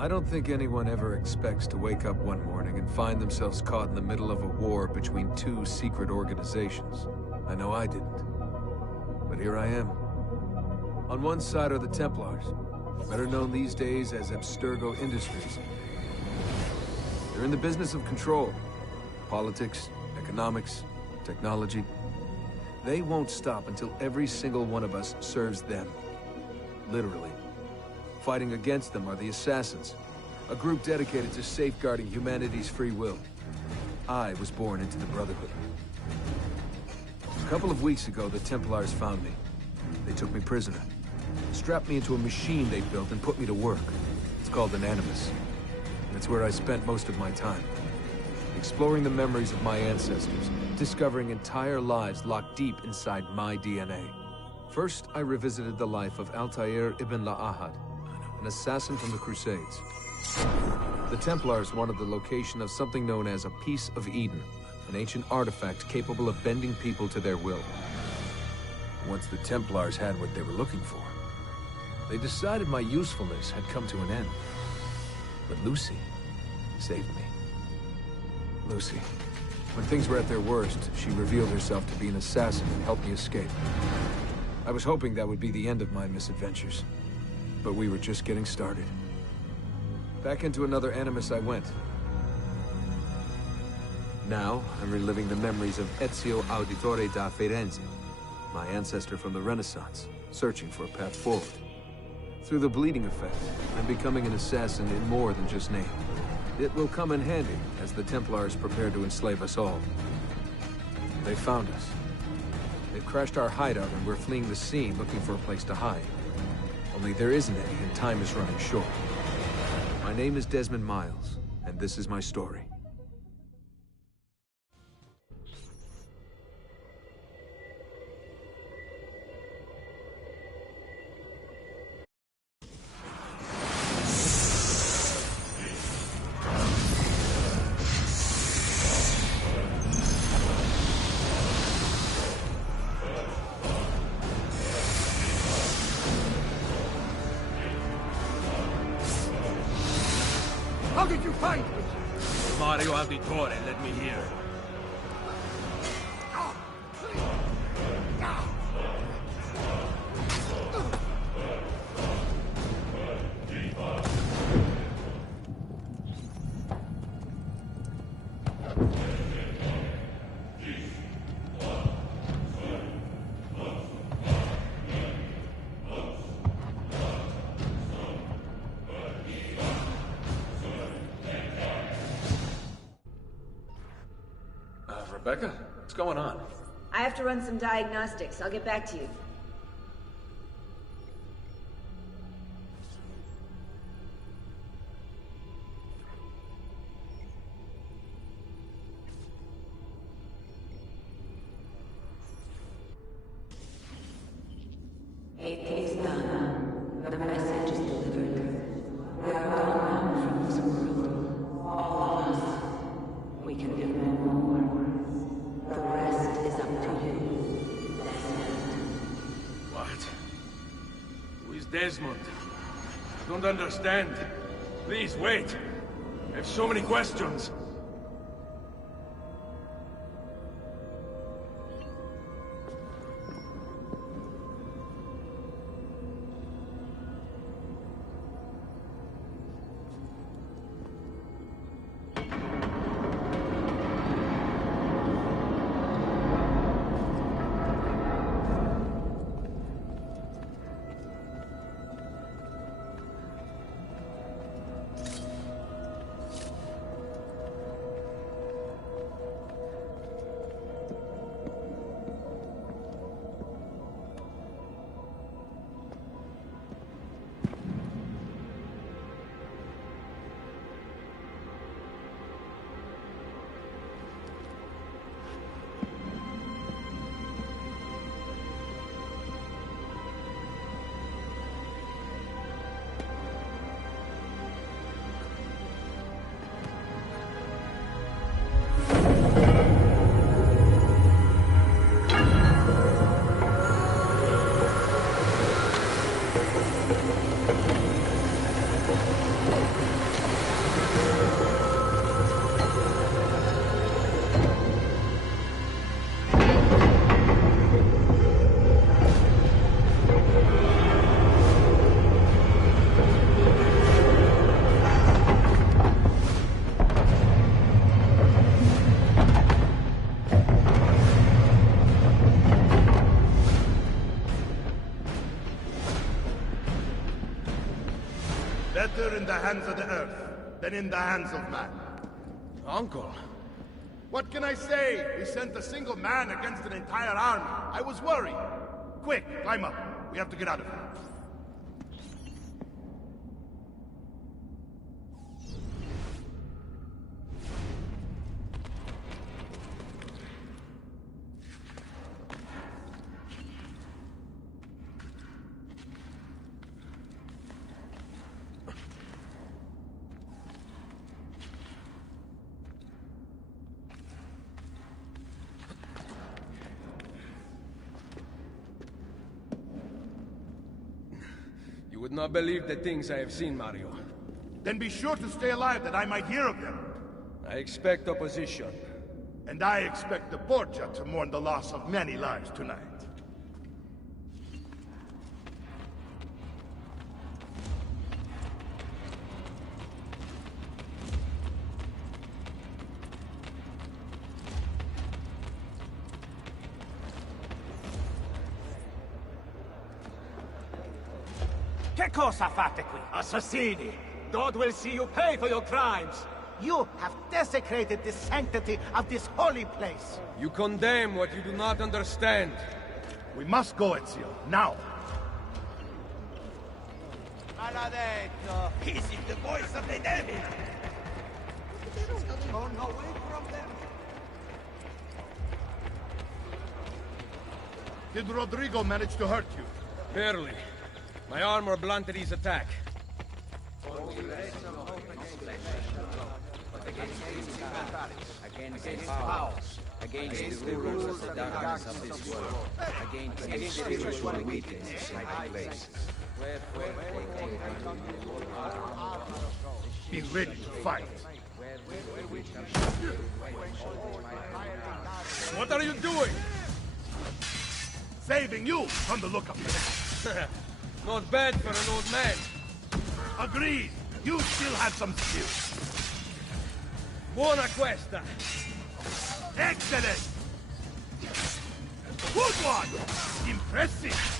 I don't think anyone ever expects to wake up one morning and find themselves caught in the middle of a war between two secret organizations. I know I didn't. But here I am. On one side are the Templars, better known these days as Abstergo Industries. They're in the business of control. Politics, economics, technology. They won't stop until every single one of us serves them. Literally. Fighting against them are the Assassins, a group dedicated to safeguarding humanity's free will. I was born into the Brotherhood. A couple of weeks ago, the Templars found me. They took me prisoner, strapped me into a machine they built and put me to work. It's called an Animus. And it's where I spent most of my time. Exploring the memories of my ancestors, discovering entire lives locked deep inside my DNA. First, I revisited the life of Altair ibn La'ahad, an assassin from the Crusades. The Templars wanted the location of something known as a Piece of Eden, an ancient artifact capable of bending people to their will. Once the Templars had what they were looking for, they decided my usefulness had come to an end. But Lucy saved me. Lucy. When things were at their worst, she revealed herself to be an assassin and helped me escape. I was hoping that would be the end of my misadventures. But we were just getting started. Back into another Animus I went. Now, I'm reliving the memories of Ezio Auditore da Firenze, my ancestor from the Renaissance, searching for a path forward. Through the bleeding effect, I'm becoming an assassin in more than just name. It will come in handy as the Templars prepare to enslave us all. They found us. They've crashed our hideout and we're fleeing the scene looking for a place to hide. Only there isn't any, and time is running short. My name is Desmond Miles, and this is my story. How did you find me? Mario Auditore, let me hear. Rebecca? What's going on? I have to run some diagnostics. I'll get back to you. It is done. The message is delivered. We are gone now from this world. All of us. We can do no more. The rest is up to you, Desmond. What? Who is Desmond? I don't understand. Please, wait. I have so many questions. the hands of the earth than in the hands of man. Uncle. What can I say? We sent a single man against an entire army. I was worried. Quick, climb up. We have to get out of here. You would not believe the things I have seen, Mario. Then be sure to stay alive that I might hear of them. I expect opposition. And I expect the Borgia to mourn the loss of many lives tonight. Che cosa fate qui? Assassini! God will see you pay for your crimes! You have desecrated the sanctity of this holy place! You condemn what you do not understand. We must go, Ezio, now! Maledetto! This is the voice of the devil! Gone away from them! Did Rodrigo manage to hurt you? Barely. My armor blunted his attack. Against powers, against the rulers of the darkness of this world, against spiritual wickedness in high places. Be ready to fight. What are you doing? Saving you from the look of it. Not bad for an old man. Agreed. You still have some skill. Buona questa. Excellent. Good one. Impressive.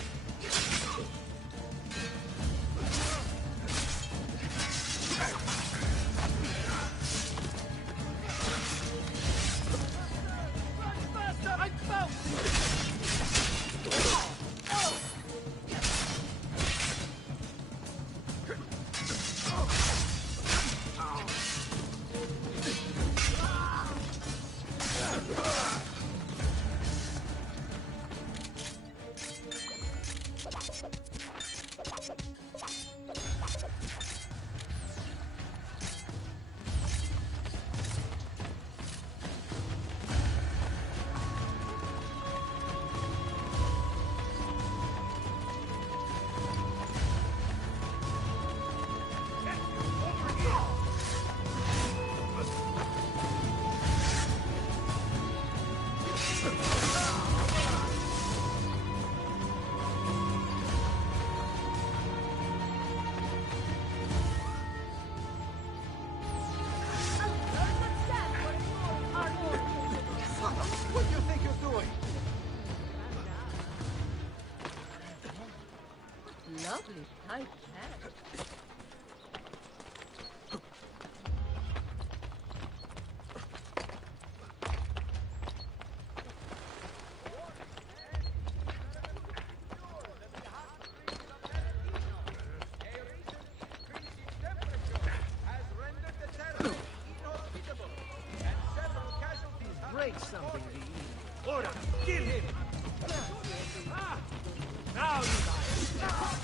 What do you think you're doing? Lovely tight hat. Break something to eat. Order! Kill him! Now you die!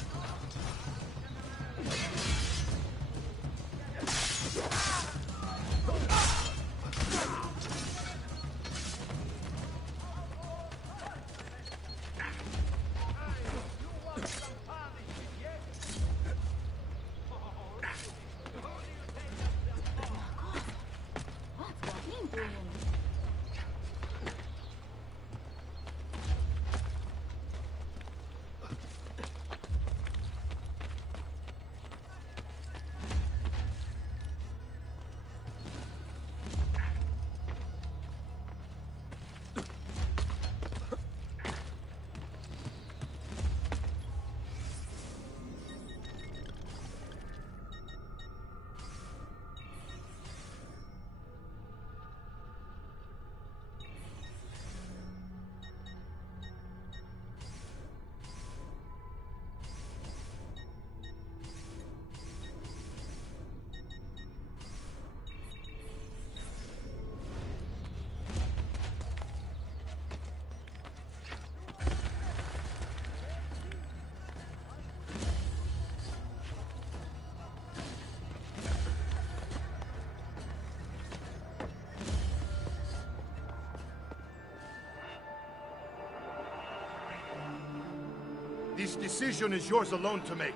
This decision is yours alone to make.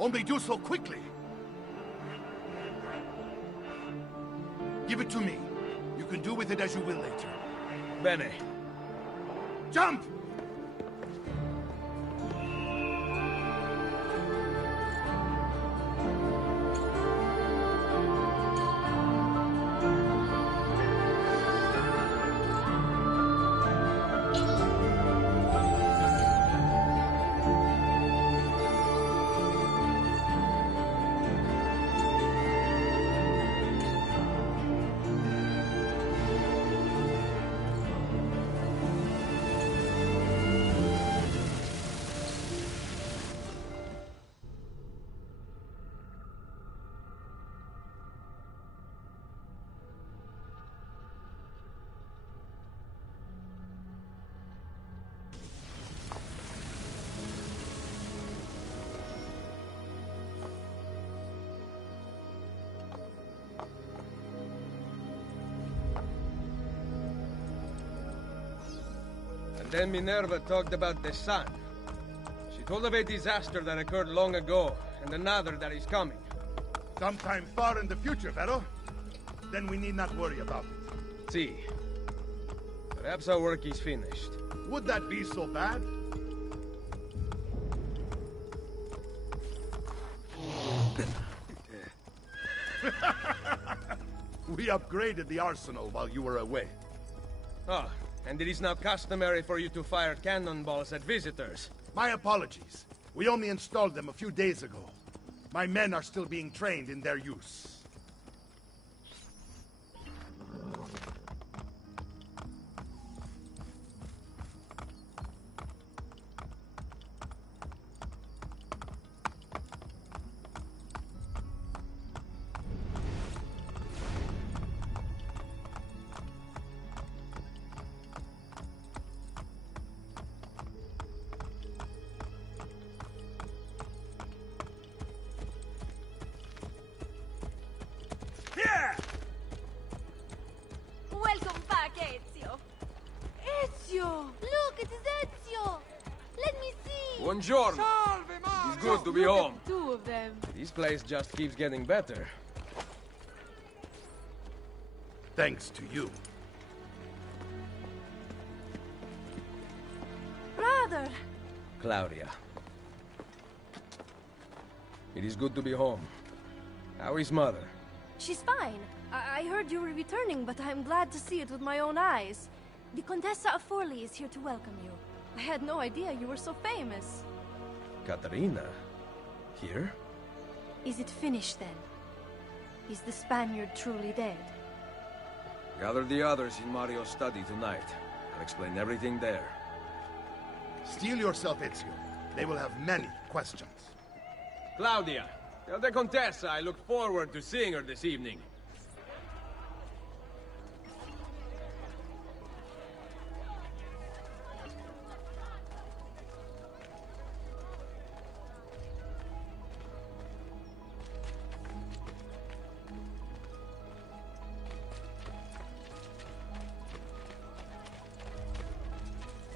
Only do so quickly. Give it to me. You can do with it as you will later. Bene. Jump! Then Minerva talked about the sun. She told of a disaster that occurred long ago, and another that is coming. Sometime far in the future, Vero. Then we need not worry about it. See. Perhaps our work is finished. Would that be so bad? We upgraded the arsenal while you were away. Ah, and it is now customary for you to fire cannonballs at visitors. My apologies. We only installed them a few days ago. My men are still being trained in their use. Welcome back, Ezio. Ezio! Look, it is Ezio! Let me see! Buongiorno! It's good to be home. Two of them. This place just keeps getting better. Thanks to you. Brother! Claudia. It is good to be home. How is Mother? She's fine. I heard you were returning, but I'm glad to see it with my own eyes. The Contessa of Forlì is here to welcome you. I had no idea you were so famous. Caterina? Here? Is it finished then? Is the Spaniard truly dead? Gather the others in Mario's study tonight. I'll explain everything there. Steel yourself, Ezio. They will have many questions. Claudia, tell the Contessa I look forward to seeing her this evening.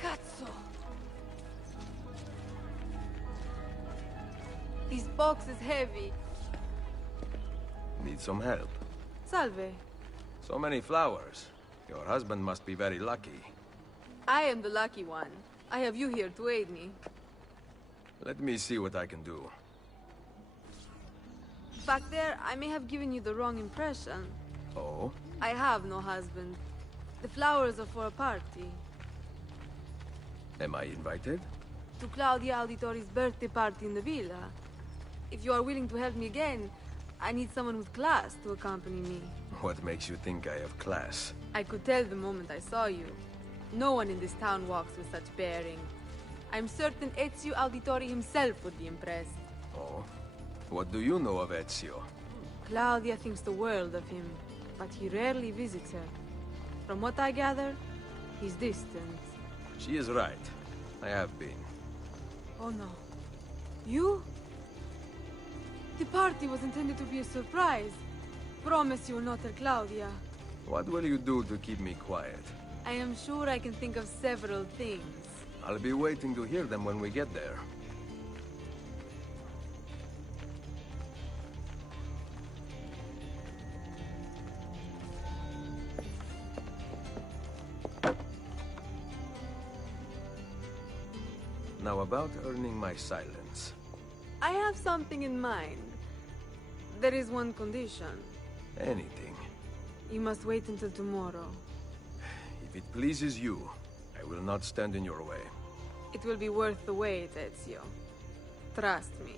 Cazzo! This box is heavy. Need some help? Salve. So many flowers. Your husband must be very lucky. I am the lucky one. I have you here to aid me. Let me see what I can do. Back there, I may have given you the wrong impression. Oh? I have no husband. The flowers are for a party. Am I invited? To Claudia Auditori's birthday party in the villa. If you are willing to help me again, I need someone with class to accompany me. What makes you think I have class? I could tell the moment I saw you. No one in this town walks with such bearing. I'm certain Ezio Auditori himself would be impressed. Oh? What do you know of Ezio? Claudia thinks the world of him, but he rarely visits her. From what I gather, he's distant. She is right. I have been. Oh no. You? The party was intended to be a surprise. Promise you will not tell Claudia. What will you do to keep me quiet? I am sure I can think of several things. I'll be waiting to hear them when we get there. Now about earning my silence. I have something in mind. There is one condition. Anything. You must wait until tomorrow. If it pleases you, I will not stand in your way. It will be worth the wait, Ezio. Trust me.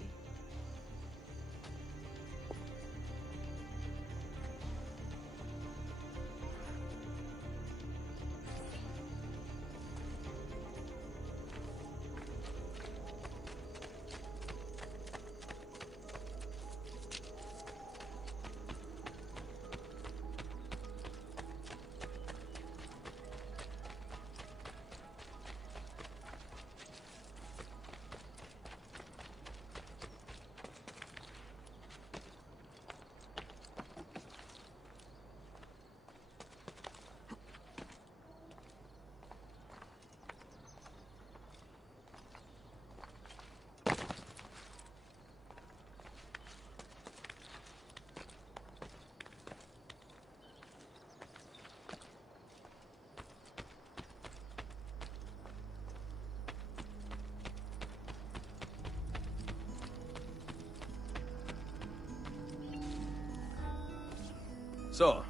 So,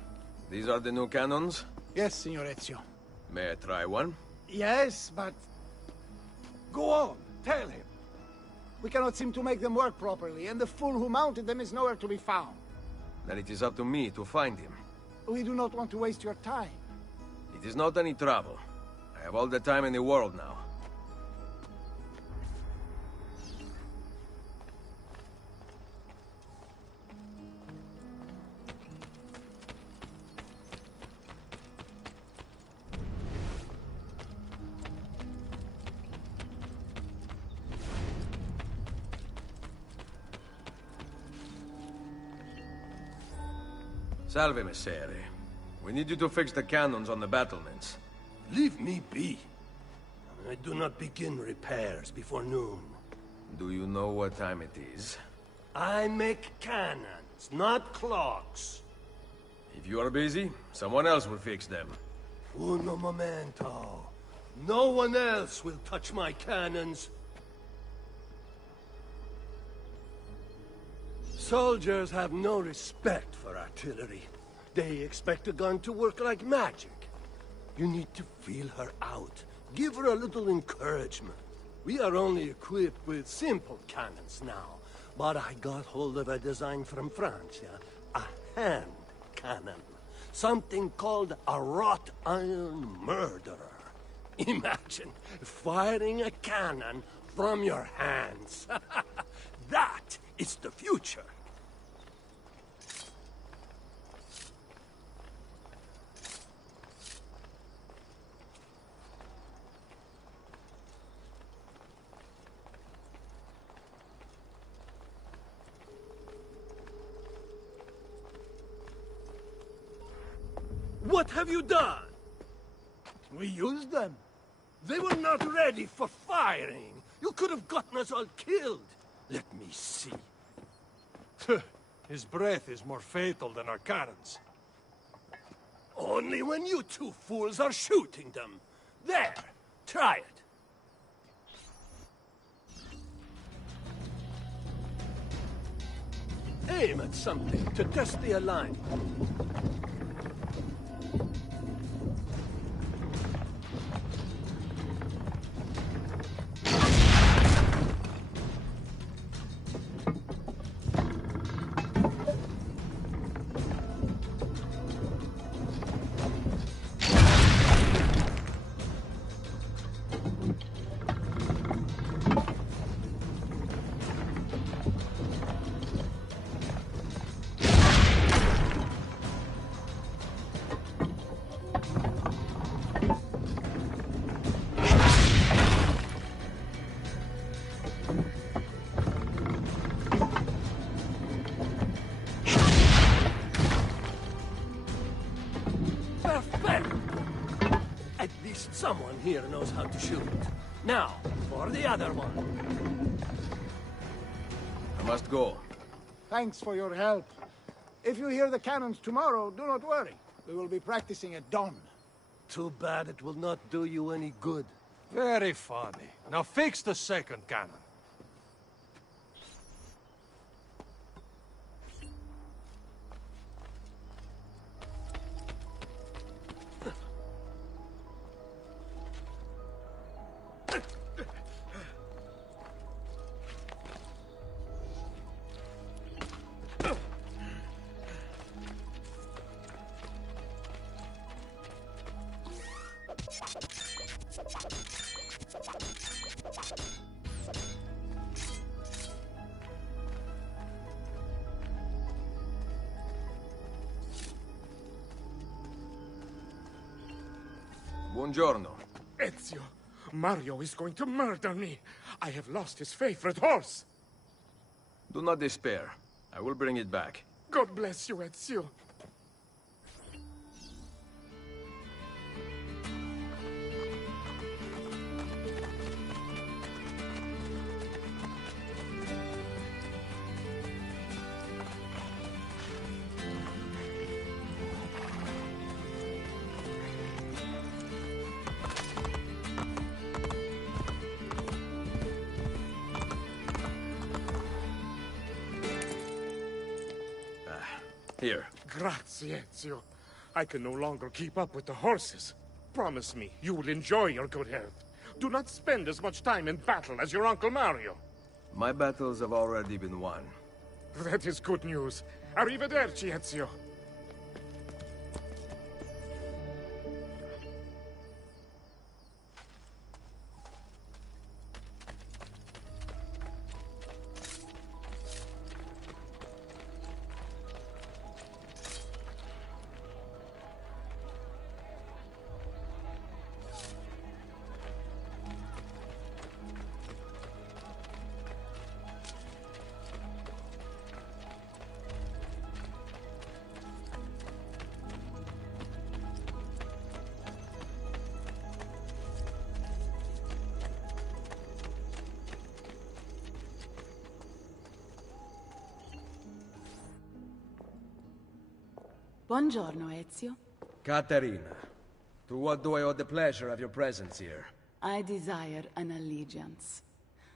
these are the new cannons? Yes, Signor Ezio. May I try one? Yes, but... Go on, tell him. We cannot seem to make them work properly, and the fool who mounted them is nowhere to be found. Then it is up to me to find him. We do not want to waste your time. It is not any trouble. I have all the time in the world now. Salve, Messere. We need you to fix the cannons on the battlements. Leave me be. I do not begin repairs before noon. Do you know what time it is? I make cannons, not clocks. If you are busy, someone else will fix them. Uno momento. No one else will touch my cannons. Soldiers have no respect for artillery. They expect a gun to work like magic. You need to feel her out. Give her a little encouragement. We are only equipped with simple cannons now, but I got hold of a design from France, a hand cannon. Something called a wrought iron murderer. Imagine firing a cannon from your hands. That is the future. What have you done? We used them. They were not ready for firing. You could have gotten us all killed. Let me see. His breath is more fatal than our cannons. Only when you two fools are shooting them. There, try it. Aim at something to test the alignment. Someone here knows how to shoot. Now, for the other one. I must go. Thanks for your help. If you hear the cannons tomorrow, do not worry. We will be practicing at dawn. Too bad it will not do you any good. Very funny. Now fix the second cannon. Buongiorno. Ezio, Mario is going to murder me. I have lost his favorite horse. Do not despair. I will bring it back. God bless you, Ezio. Here. Grazie, Ezio. I can no longer keep up with the horses. Promise me you will enjoy your good health. Do not spend as much time in battle as your Uncle Mario. My battles have already been won. That is good news. Arrivederci, Ezio. Buongiorno, Ezio. Caterina, to what do I owe the pleasure of your presence here? I desire an allegiance.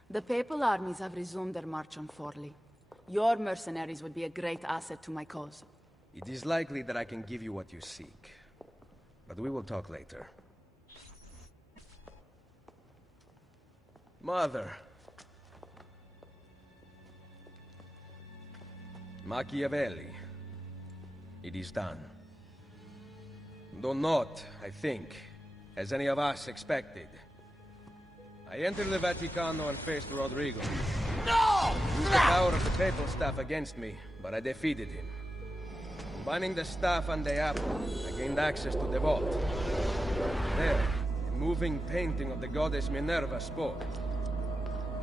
The Papal armies have resumed their march on Forli. Your mercenaries would be a great asset to my cause. It is likely that I can give you what you seek. But we will talk later. Mother. Machiavelli. It is done. Though not, I think, as any of us expected. I entered the Vaticano and faced Rodrigo. No! He used the power of the papal staff against me, but I defeated him. Combining the staff and the apple, I gained access to the vault. There, a moving painting of the goddess Minerva spoke.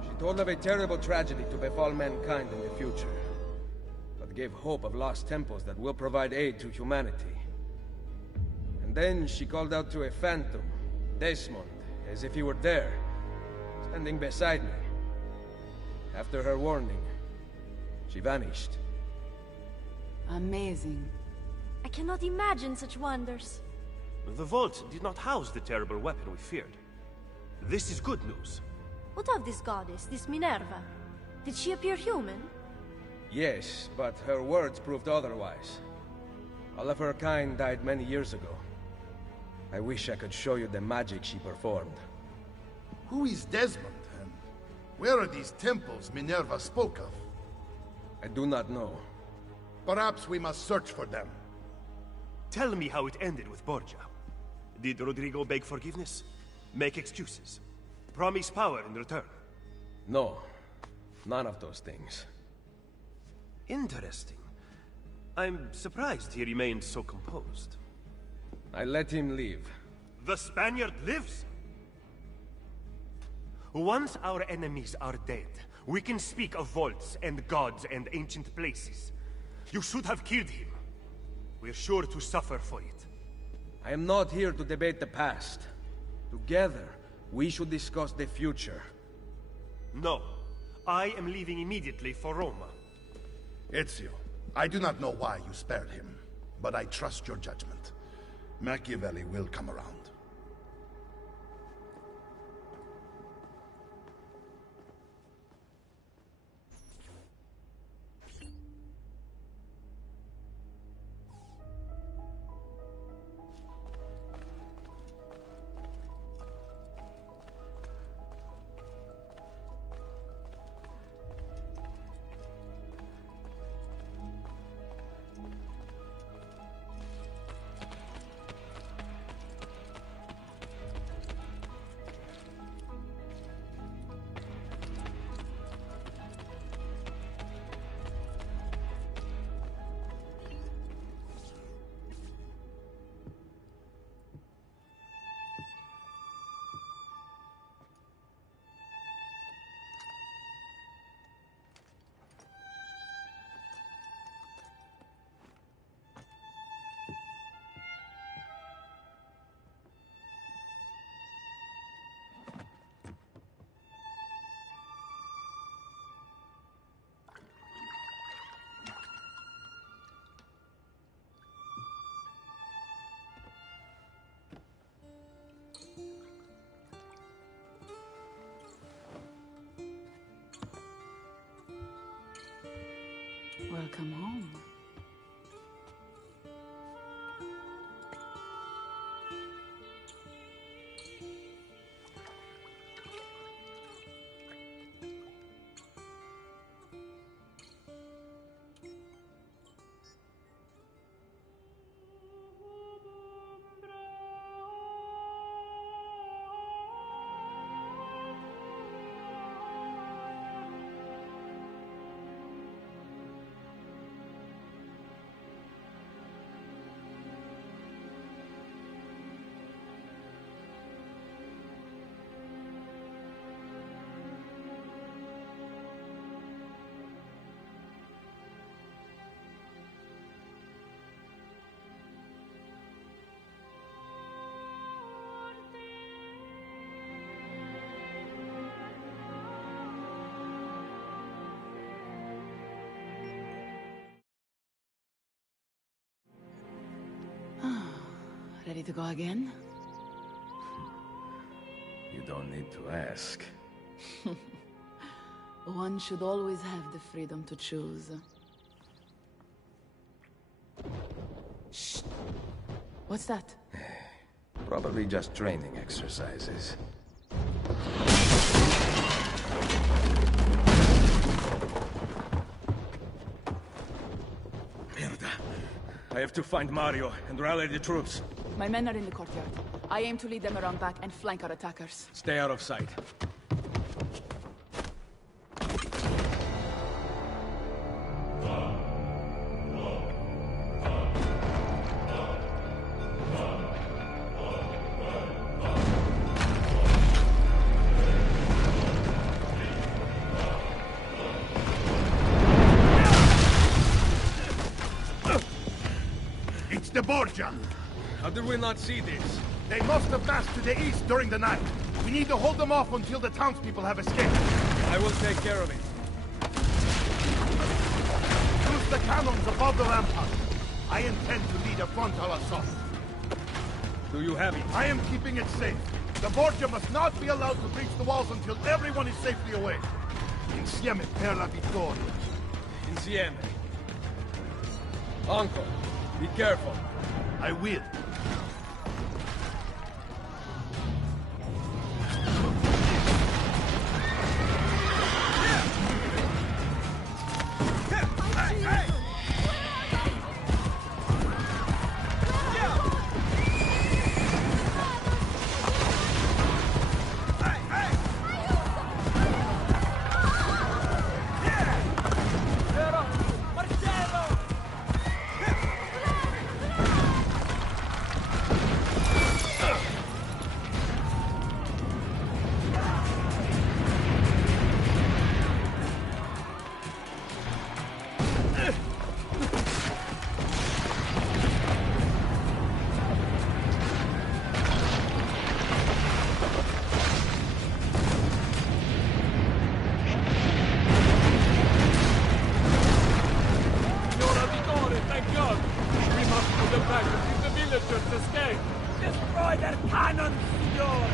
She told of a terrible tragedy to befall mankind in the future, but gave hope of lost temples that will provide aid to humanity. And then she called out to a phantom, Desmond, as if he were there, standing beside me. After her warning, she vanished. Amazing. I cannot imagine such wonders. The vault did not house the terrible weapon we feared. This is good news. What of this goddess, this Minerva? Did she appear human? Yes, but her words proved otherwise. All of her kind died many years ago. I wish I could show you the magic she performed. Who is Desmond, and where are these temples Minerva spoke of? I do not know. Perhaps we must search for them. Tell me how it ended with Borgia. Did Rodrigo beg forgiveness? Make excuses? Promise power in return? No, none of those things. Interesting. I'm surprised he remained so composed. I let him leave. The Spaniard lives? Once our enemies are dead, we can speak of vaults and gods and ancient places. You should have killed him. We're sure to suffer for it. I am not here to debate the past. Together, we should discuss the future. No. I am leaving immediately for Roma. Ezio, I do not know why you spared him, but I trust your judgment. Machiavelli will come around. Welcome home. Ready to go again? You don't need to ask. One should always have the freedom to choose. Shh! What's that? Probably just training exercises. Mierda. I have to find Mario and rally the troops. My men are in the courtyard. I aim to lead them around back and flank our attackers. Stay out of sight. It's the Borgia! How did we not see this? They must have massed to the east during the night. We need to hold them off until the townspeople have escaped. I will take care of it. Use the cannons above the rampart. I intend to lead a frontal assault. Do you have it? I am keeping it safe. The Borgia must not be allowed to breach the walls until everyone is safely away. Insieme per la vittoria. Insieme. Uncle, be careful. I will. Destroy their cannons, signore!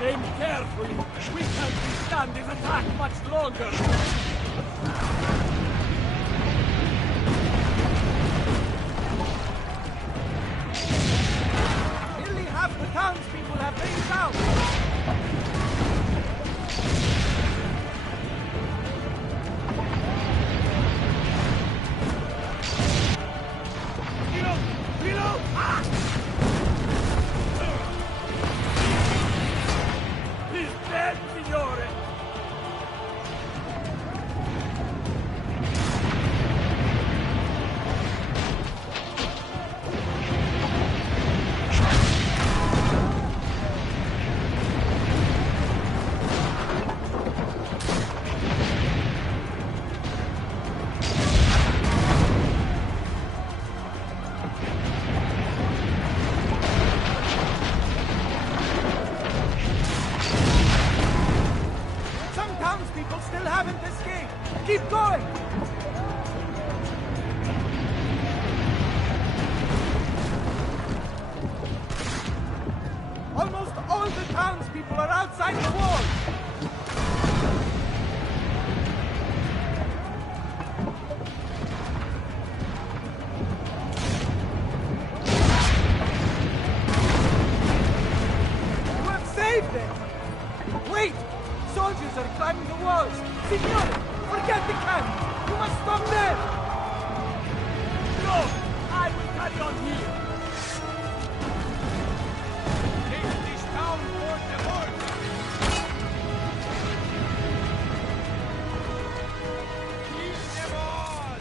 Aim carefully. We can't withstand this attack much longer. Nearly half the townspeople have been out. Reload! Ah! He's dead, signore! townspeople still haven't escaped! Keep going! Almost all the townspeople are outside the walls! You have saved them! Wait! Soldiers are climbing the walls! Signore! Forget the cannon! You must stop them! No! I will carry on here! Take this town for the Lord! Kill them all!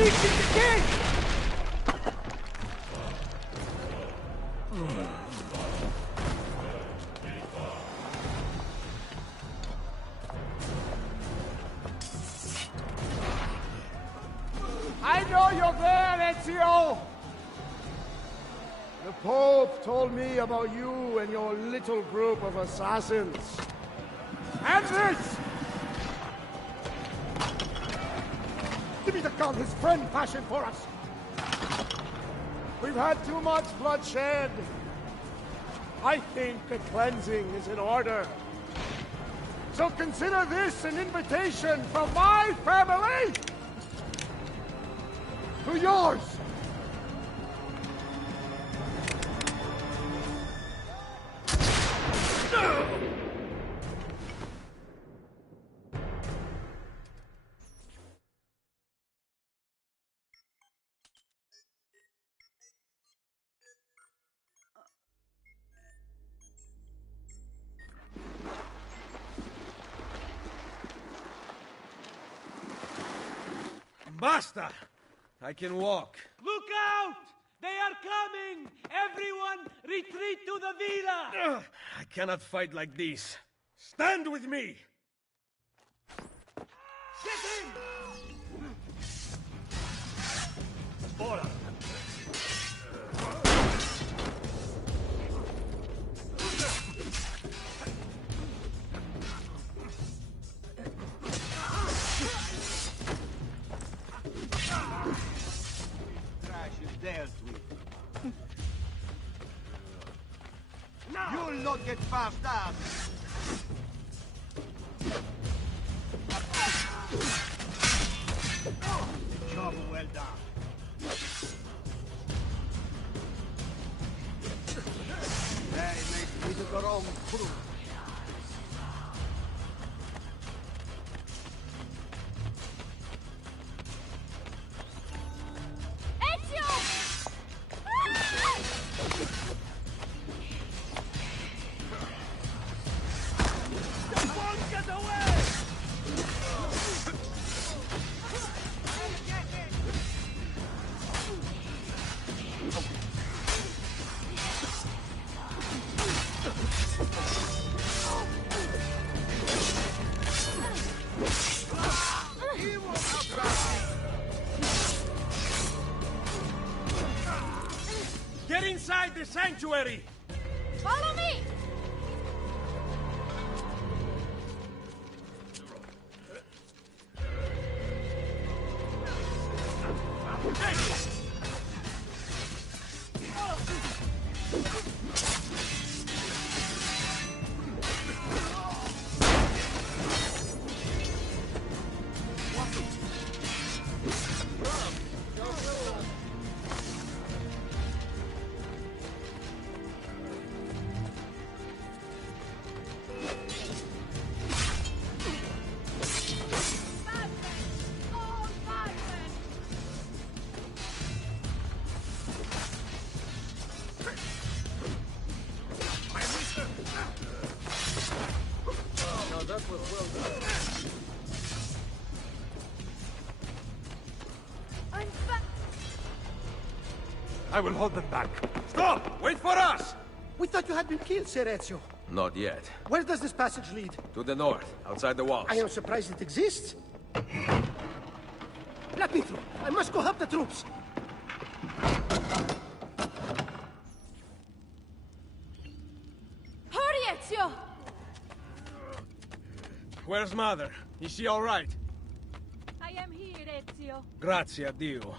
Reaching the gate! I know you're there, Ezio! The Pope told me about you and your little group of assassins. And this! Give me the gun his friend fashioned for us! We've had too much bloodshed. I think the cleansing is in order. So consider this an invitation from my family to yours! Basta! I can walk. Look out! They are coming! Everyone, retreat to the villa! I cannot fight like this. Stand with me! Get in! Ora! Dealt with. You'll not get past us! Job well done. They make me the wrong crew. Get inside the sanctuary! Follow me! That was well done. I'm back. I will hold them back. Stop! Wait for us! We thought you had been killed, Sir Ezio. Not yet. Where does this passage lead? To the north, outside the walls. I am surprised it exists. Let me through. I must go help the troops. Hurry, Ezio! Where's Mother? Is she all right? I am here, Ezio. Grazie a Dio.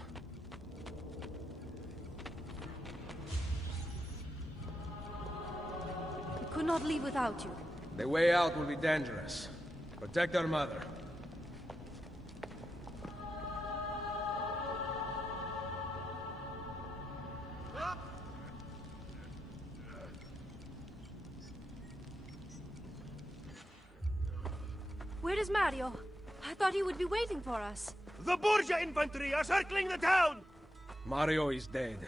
We could not leave without you. The way out will be dangerous. Protect our mother. Where is Mario? I thought he would be waiting for us. The Borgia infantry are circling the town! Mario is dead.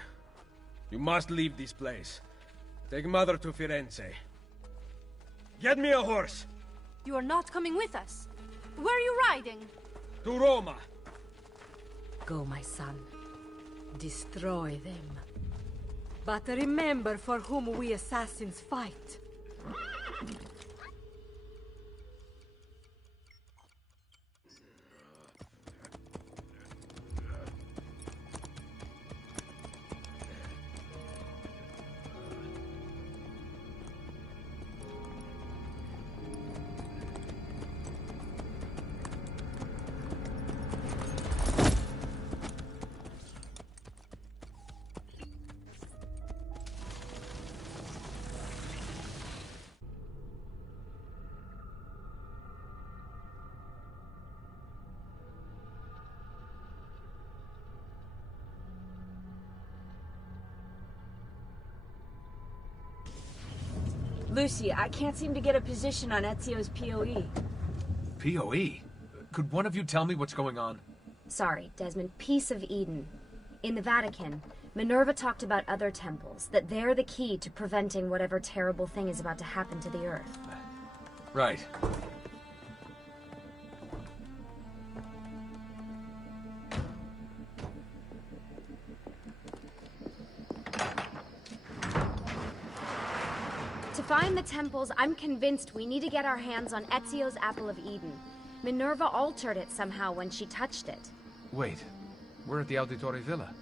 You must leave this place. Take Mother to Firenze. Get me a horse! You are not coming with us. Where are you riding? To Roma! Go, my son. Destroy them. But remember for whom we assassins fight. Lucy, I can't seem to get a position on Ezio's POE. POE? Could one of you tell me what's going on? Sorry, Desmond. Piece of Eden. In the Vatican, Minerva talked about other temples, that they're the key to preventing whatever terrible thing is about to happen to the Earth. Right. To find the temples, I'm convinced we need to get our hands on Ezio's Apple of Eden. Minerva altered it somehow when she touched it. Wait, we're at the Auditore Villa.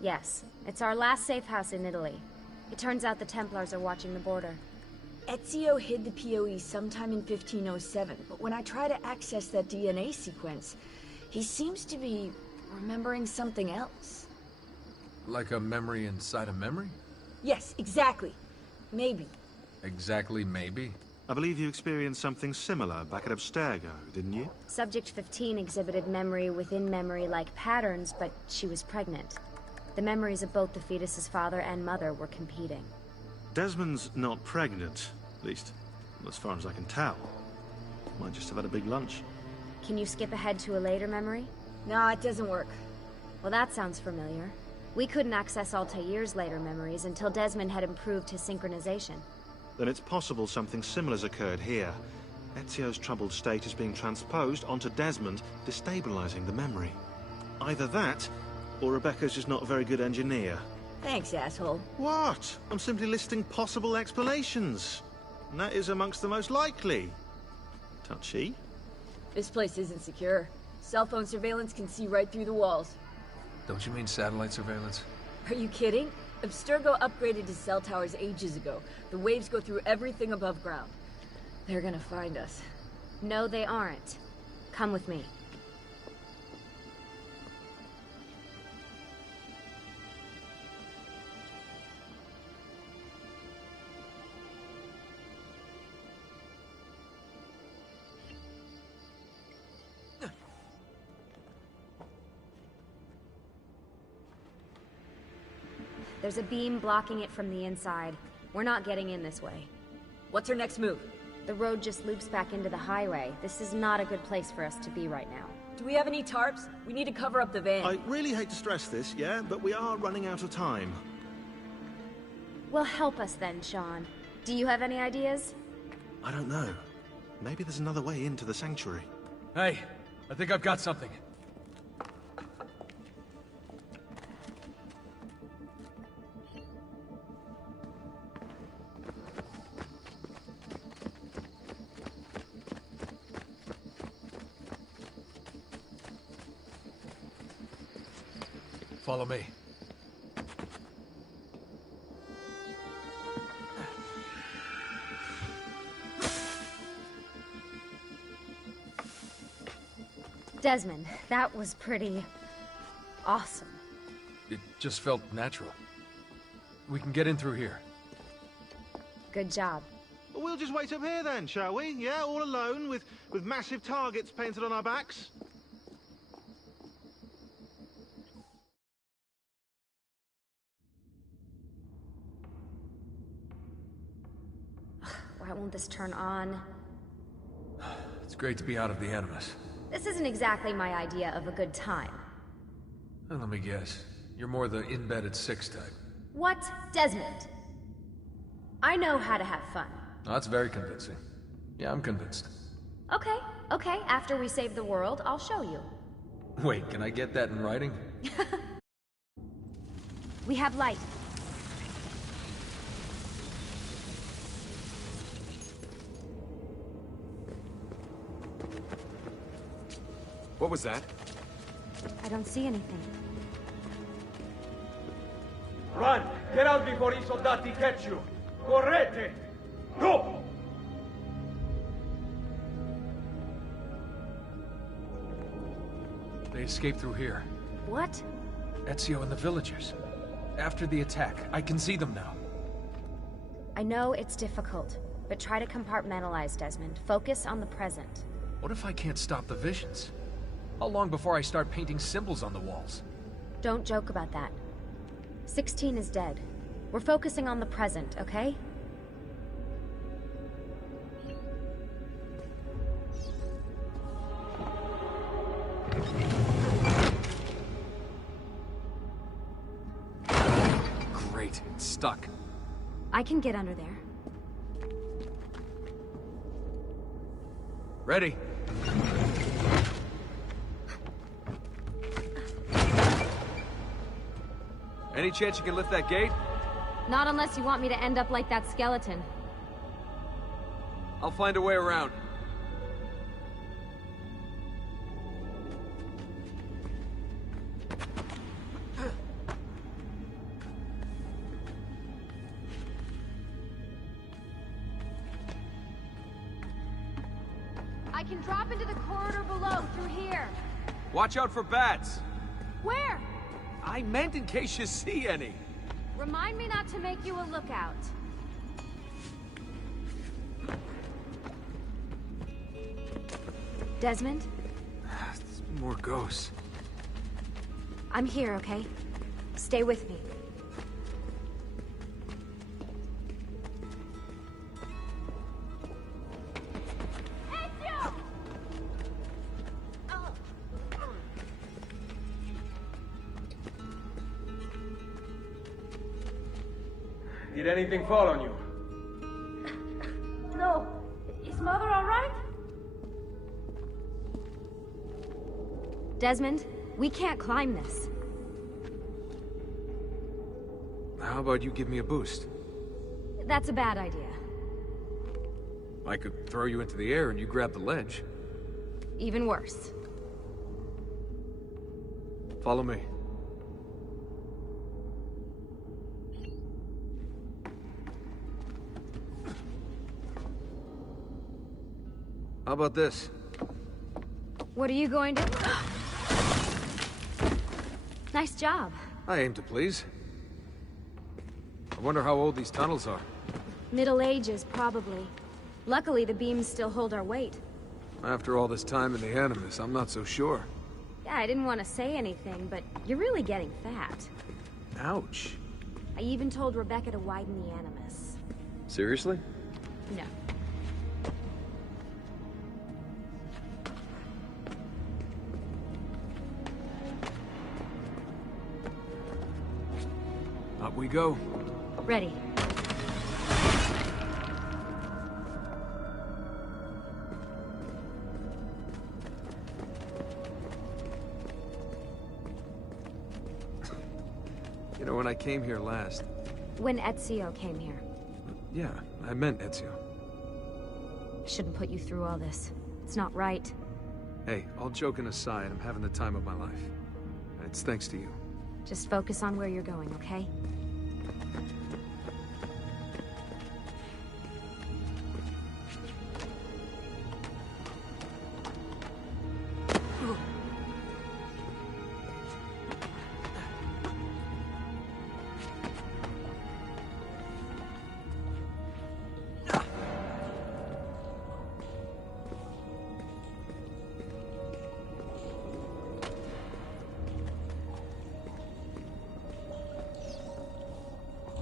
Yes, it's our last safe house in Italy. It turns out the Templars are watching the border. Ezio hid the POE sometime in 1507, but when I try to access that DNA sequence, he seems to be remembering something else. Like a memory inside a memory? Yes, exactly. Maybe. Exactly, maybe? I believe you experienced something similar back at Abstergo, didn't you? Subject 15 exhibited memory within memory-like patterns, but she was pregnant. The memories of both the fetus's father and mother were competing. Desmond's not pregnant, at least as far as I can tell. Might just have had a big lunch. Can you skip ahead to a later memory? No, it doesn't work. Well, that sounds familiar. We couldn't access Altair's later memories until Desmond had improved his synchronization. Then it's possible something similar's occurred here. Ezio's troubled state is being transposed onto Desmond, destabilizing the memory. Either that, or Rebecca's just not a very good engineer. Thanks, asshole. What? I'm simply listing possible explanations. And that is amongst the most likely. Touchy? This place isn't secure. Cell phone surveillance can see right through the walls. Don't you mean satellite surveillance? Are you kidding? Abstergo upgraded to cell towers ages ago. The waves go through everything above ground. They're gonna find us. No, they aren't. Come with me. There's a beam blocking it from the inside. We're not getting in this way. What's our next move? The road just loops back into the highway. This is not a good place for us to be right now. Do we have any tarps? We need to cover up the van. I really hate to stress this, yeah, but we are running out of time. Well, help us then, Sean. Do you have any ideas? I don't know. Maybe there's another way into the sanctuary. Hey, I think I've got something. Follow me. Desmond, that was pretty awesome. It just felt natural. We can get in through here. Good job. Well, we'll just wait up here then, shall we? Yeah, all alone with massive targets painted on our backs. Why won't this turn on? It's great to be out of the Animus. This isn't exactly my idea of a good time. Well, let me guess. You're more the in-bed-at-6 type. What? Desmond? I know how to have fun. Oh, that's very convincing. Yeah, I'm convinced. Okay, okay. After we save the world, I'll show you. Wait, can I get that in writing? We have light. What was that? I don't see anything. Run! Get out before I soldati catch you! Correte! Go! They escaped through here. What? Ezio and the villagers. After the attack, I can see them now. I know it's difficult, but try to compartmentalize, Desmond. Focus on the present. What if I can't stop the visions? How long before I start painting symbols on the walls? Don't joke about that. 16 is dead. We're focusing on the present, okay? Great, it's stuck. I can get under there. Ready. Any chance you can lift that gate? Not unless you want me to end up like that skeleton. I'll find a way around. I can drop into the corridor below, through here. Watch out for bats. Where? I meant in case you see any. Remind me not to make you a lookout. Desmond? There's more ghosts. I'm here, okay? Stay with me. Ezio! Did anything fall on you? No. Is Mother all right? Desmond, we can't climb this. How about you give me a boost? That's a bad idea. I could throw you into the air and you grab the ledge. Even worse. Follow me. How about this? What are you going to... Nice job. I aim to please. I wonder how old these tunnels are. Middle Ages, probably. Luckily, the beams still hold our weight. After all this time in the Animus, I'm not so sure. Yeah, I didn't want to say anything, but you're really getting fat. Ouch. I even told Rebecca to widen the Animus. Seriously? No. Up we go. Ready. You know, when I came here last... When Ezio came here. Yeah, I meant Ezio. Shouldn't put you through all this. It's not right. Hey, all joking aside, I'm having the time of my life. And it's thanks to you. Just focus on where you're going, okay?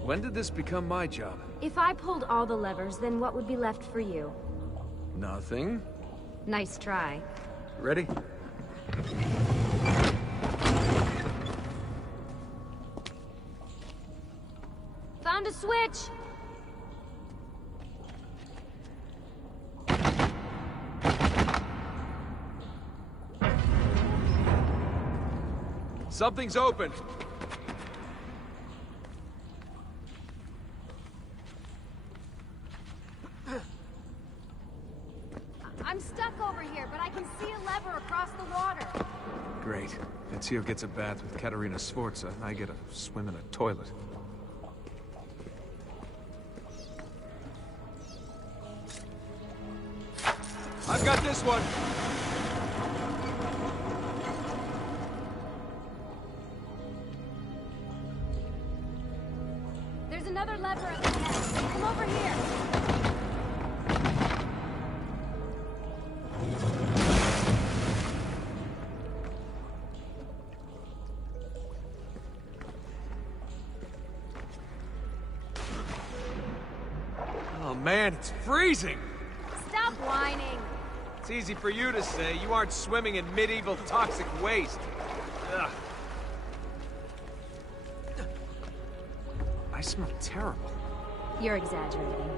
When did this become my job? If I pulled all the levers, then what would be left for you? Nothing. Nice try. Ready? Found a switch! Something's open! I'm stuck over here, but I can see a lever across the water. Great. Ezio gets a bath with Katerina Sforza, and I get a swim in a toilet. I've got this one! There's another lever at the end. Come over here. Oh man, it's freezing! Stop whining. It's easy for you to say. You aren't swimming in medieval toxic waste. Ugh. I smell terrible. You're exaggerating.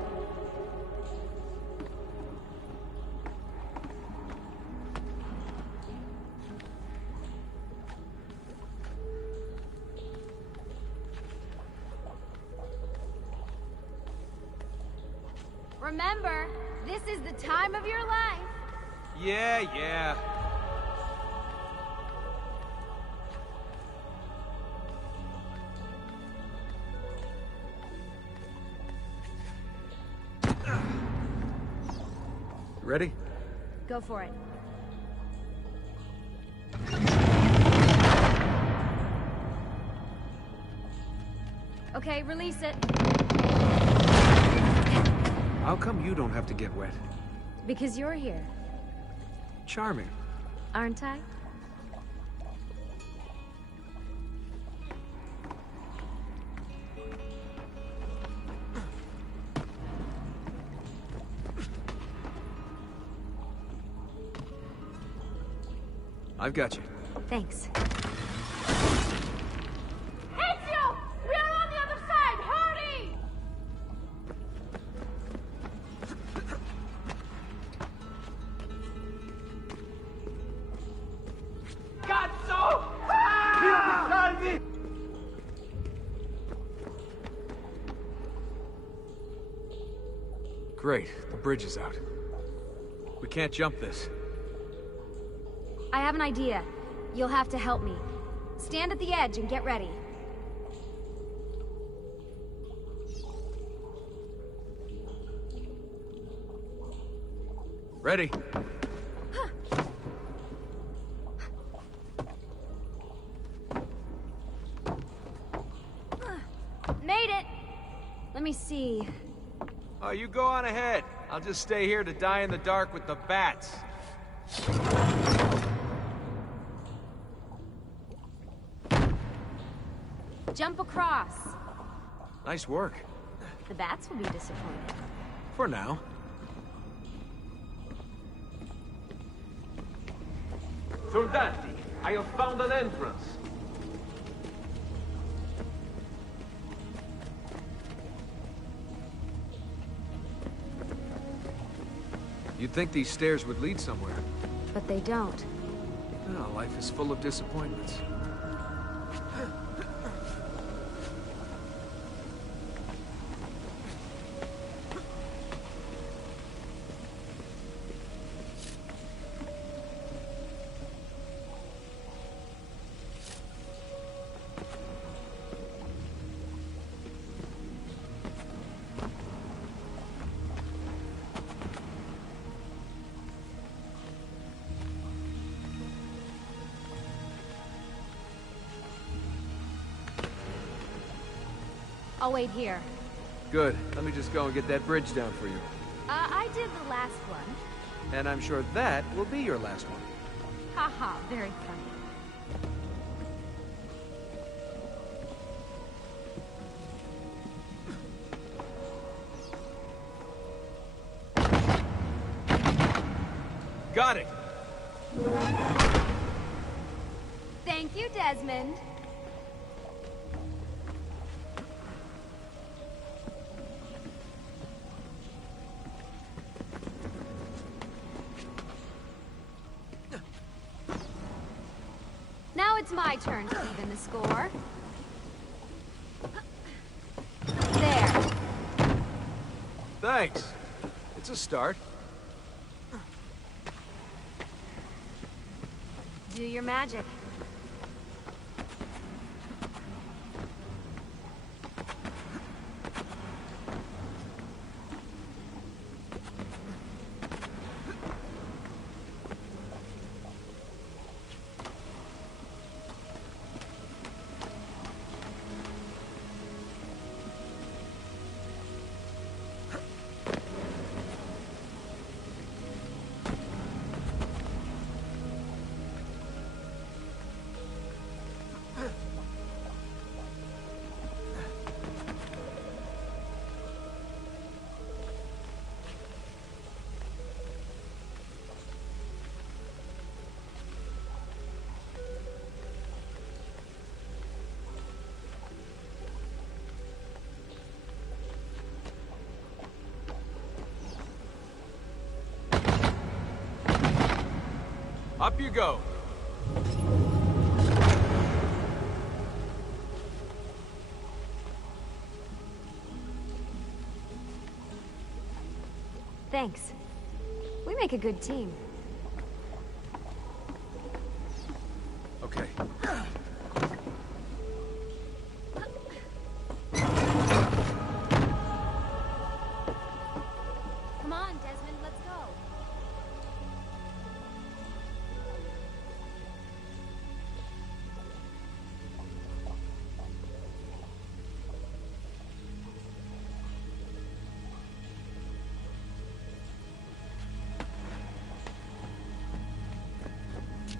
Remember, this is the time of your life. Yeah. Ready? Go for it. Okay, release it. How come you don't have to get wet? Because you're here, Charming. aren't I? I've got you. Thanks. Ezio! We are on the other side! Hurry! Cazzo! Ah! Great. The bridge is out. We can't jump this. I have an idea. You'll have to help me. Stand at the edge and get ready. Ready. Made it! Let me see. Oh, you go on ahead. I'll just stay here to die in the dark with the bats. Jump across. Nice work. The bats will be disappointed. For now. Soldati, I have found an entrance. You'd think these stairs would lead somewhere. But they don't. Oh, life is full of disappointments. I'll wait here. Good. Let me just go and get that bridge down for you. I did the last one. And I'm sure that will be your last one. Haha, very funny. Got it! Thank you, Desmond. Now it's my turn to even the score. There. Thanks. It's a start. Do your magic. Up you go. Thanks. We make a good team. Okay. Come on, Desmond, let's go.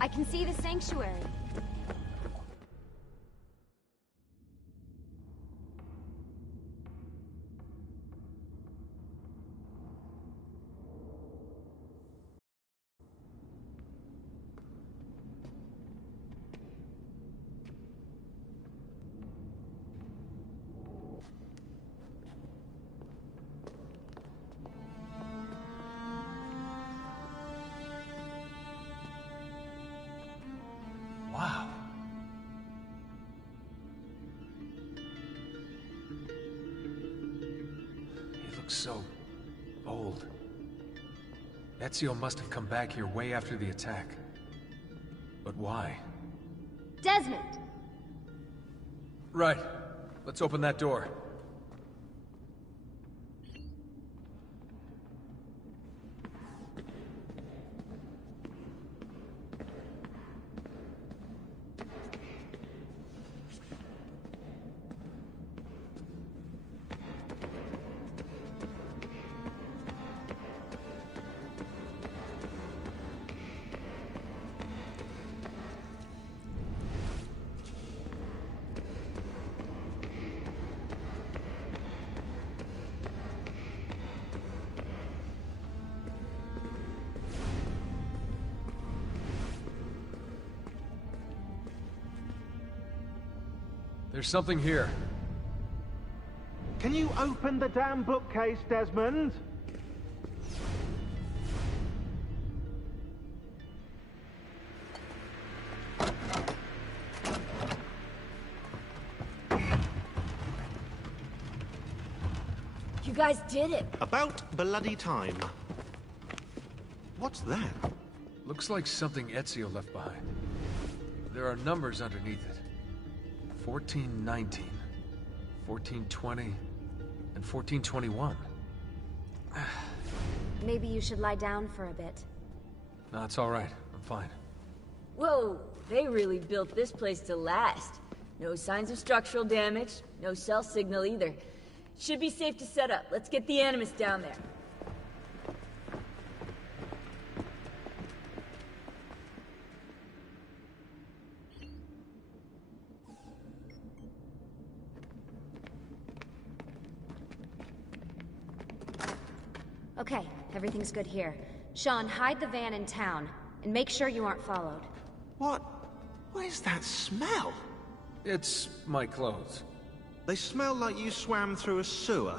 I can see the sanctuary. Wow. He looks so old. Ezio must have come back here way after the attack. But why? Desmond! Right. Let's open that door. There's something here. Can you open the damn bookcase, Desmond? You guys did it. About bloody time. What's that? Looks like something Ezio left behind. There are numbers underneath it. 1419, 1420, and 1421. Maybe you should lie down for a bit. No, it's all right. I'm fine. Whoa, they really built this place to last. No signs of structural damage, no cell signal either. Should be safe to set up. Let's get the Animus down there. Okay, everything's good here. Sean, hide the van in town, and make sure you aren't followed. What? What is that smell? It's my clothes. They smell like you swam through a sewer.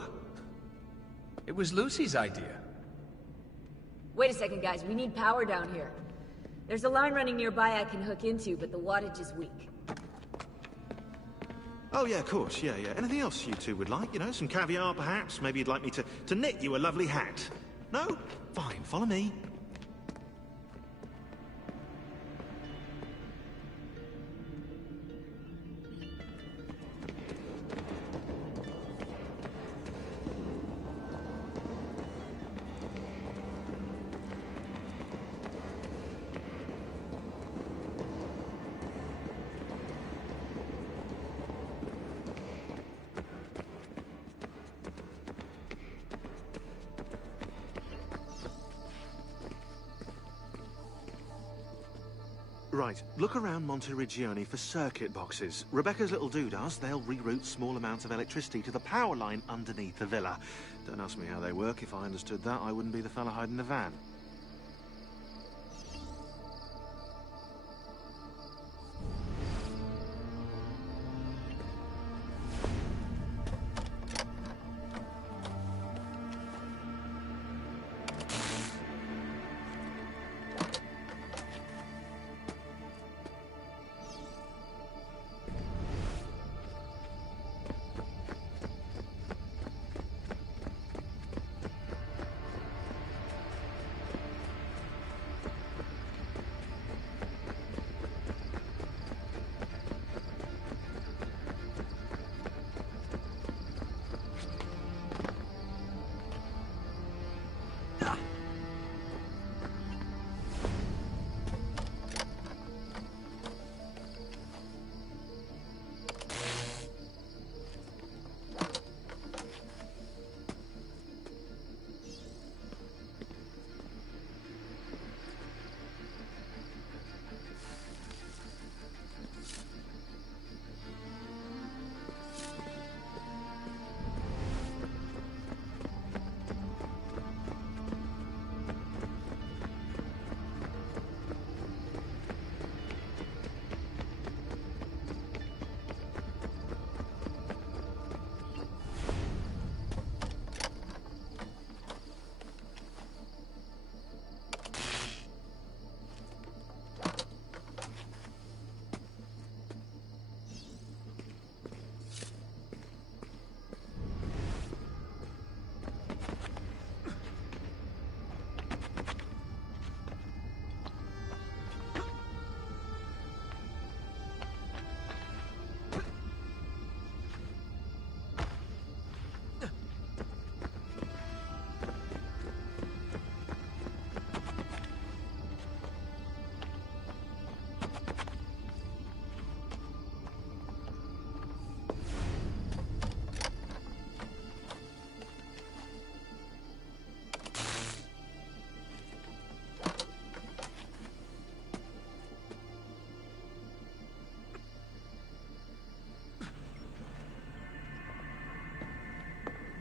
It was Lucy's idea. Wait a second, guys. We need power down here. There's a line running nearby I can hook into, but the wattage is weak. Oh, yeah, of course, yeah. Anything else you two would like? You know, some caviar, perhaps? Maybe you'd like me to knit you a lovely hat? No? Fine, follow me. Right, look around Monteriggioni for circuit boxes. Rebecca's little doodahs, they'll reroute small amounts of electricity to the power line underneath the villa. Don't ask me how they work. If I understood that, I wouldn't be the fella hiding the van.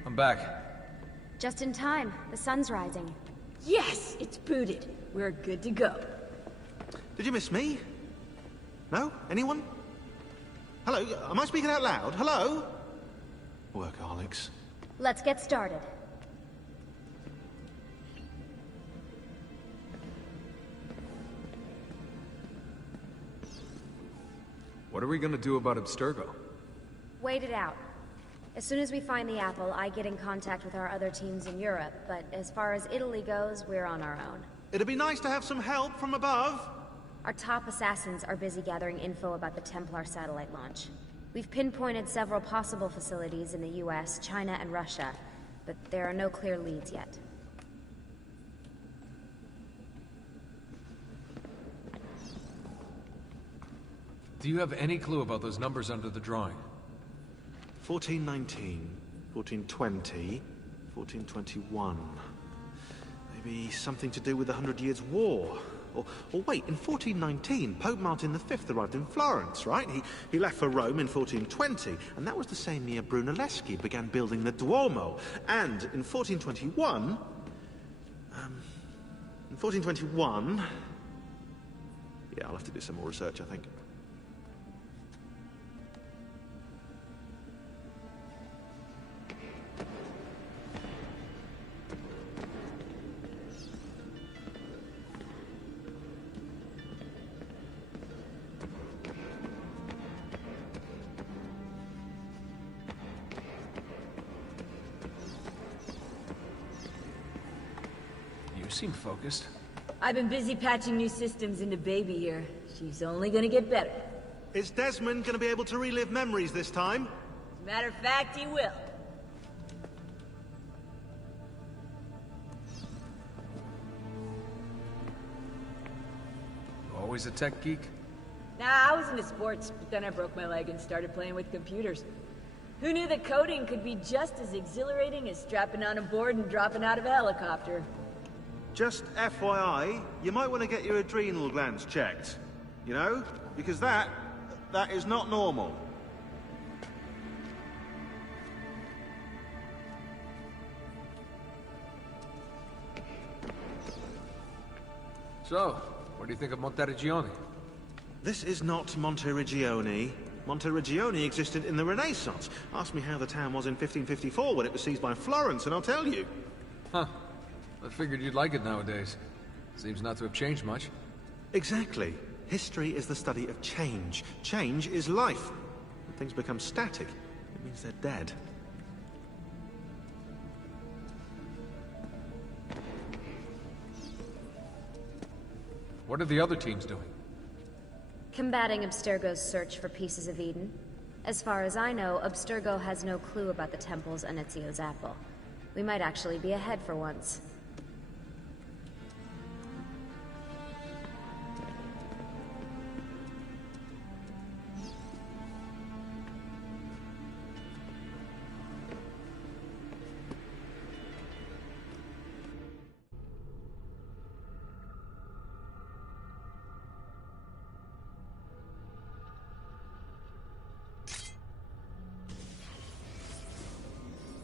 I'm back. Just in time. The sun's rising. Yes! It's booted. We're good to go. Did you miss me? No? Anyone? Hello? Am I speaking out loud? Hello? Workaholics. Let's get started. What are we gonna do about Abstergo? Wait it out. As soon as we find the apple, I get in contact with our other teams in Europe, but as far as Italy goes, we're on our own. It'd be nice to have some help from above. Our top assassins are busy gathering info about the Templar satellite launch. We've pinpointed several possible facilities in the US, China, and Russia, but there are no clear leads yet. Do you have any clue about those numbers under the drawing? 1419, 1420, 1421. Maybe something to do with the 100 Years' War. Or wait, in 1419, Pope Martin V arrived in Florence, right? He left for Rome in 1420, and that was the same year Brunelleschi began building the Duomo. And in 1421... Yeah, I'll have to do some more research, I think. Seem focused. I've been busy patching new systems into Baby here. She's only gonna get better. Is Desmond gonna be able to relive memories this time? As a matter of fact, he will. Always a tech geek? Nah, I was into sports, but then I broke my leg and started playing with computers. Who knew that coding could be just as exhilarating as strapping on a board and dropping out of a helicopter? Just FYI, you might want to get your adrenal glands checked. You know? Because that is not normal. So, what do you think of Monteriggioni? This is not Monteriggioni. Monteriggioni existed in the Renaissance. Ask me how the town was in 1554 when it was seized by Florence, and I'll tell you. Huh. I figured you'd like it nowadays. Seems not to have changed much. Exactly. History is the study of change. Change is life. When things become static, it means they're dead. What are the other teams doing? Combating Abstergo's search for pieces of Eden. As far as I know, Abstergo has no clue about the temples and Ezio's apple. We might actually be ahead for once.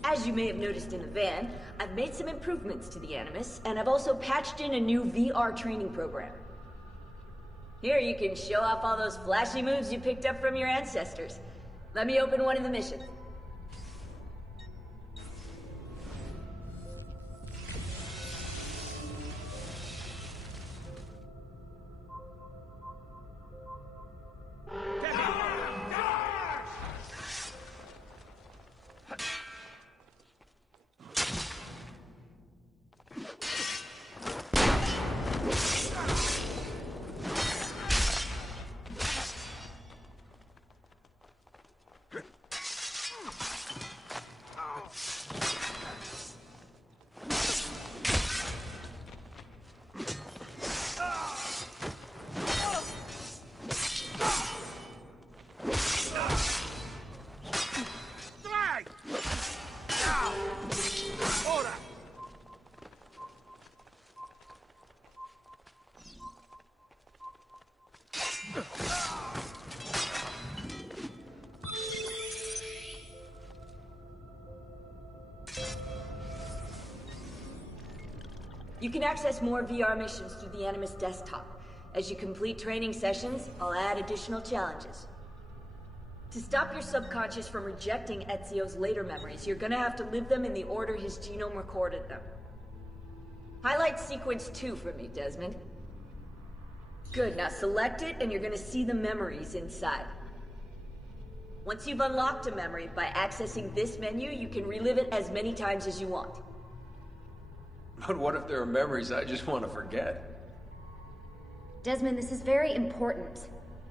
As you may have noticed in the van, I've made some improvements to the Animus, and I've also patched in a new VR training program. Here you can show off all those flashy moves you picked up from your ancestors. Let me open one of the missions. You can access more VR missions through the Animus desktop. As you complete training sessions, I'll add additional challenges. To stop your subconscious from rejecting Ezio's later memories, you're gonna have to live them in the order his genome recorded them. Highlight sequence 2 for me, Desmond. Good, now select it and you're gonna see the memories inside. Once you've unlocked a memory, by accessing this menu, you can relive it as many times as you want. But what if there are memories I just want to forget? Desmond, this is very important.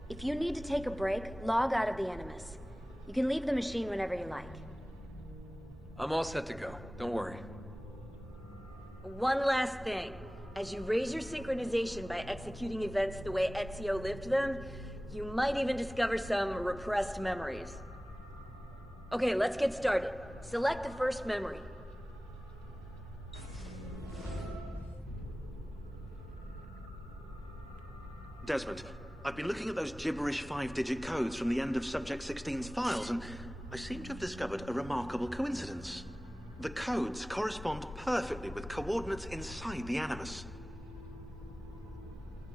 If you need to take a break, log out of the Animus. You can leave the machine whenever you like. I'm all set to go. Don't worry. One last thing. As you raise your synchronization by executing events the way Ezio lived them, You might even discover some repressed memories. Okay, let's get started. Select the first memory. Desmond, I've been looking at those gibberish 5-digit codes from the end of Subject 16's files, and I seem to have discovered a remarkable coincidence. The codes correspond perfectly with coordinates inside the Animus.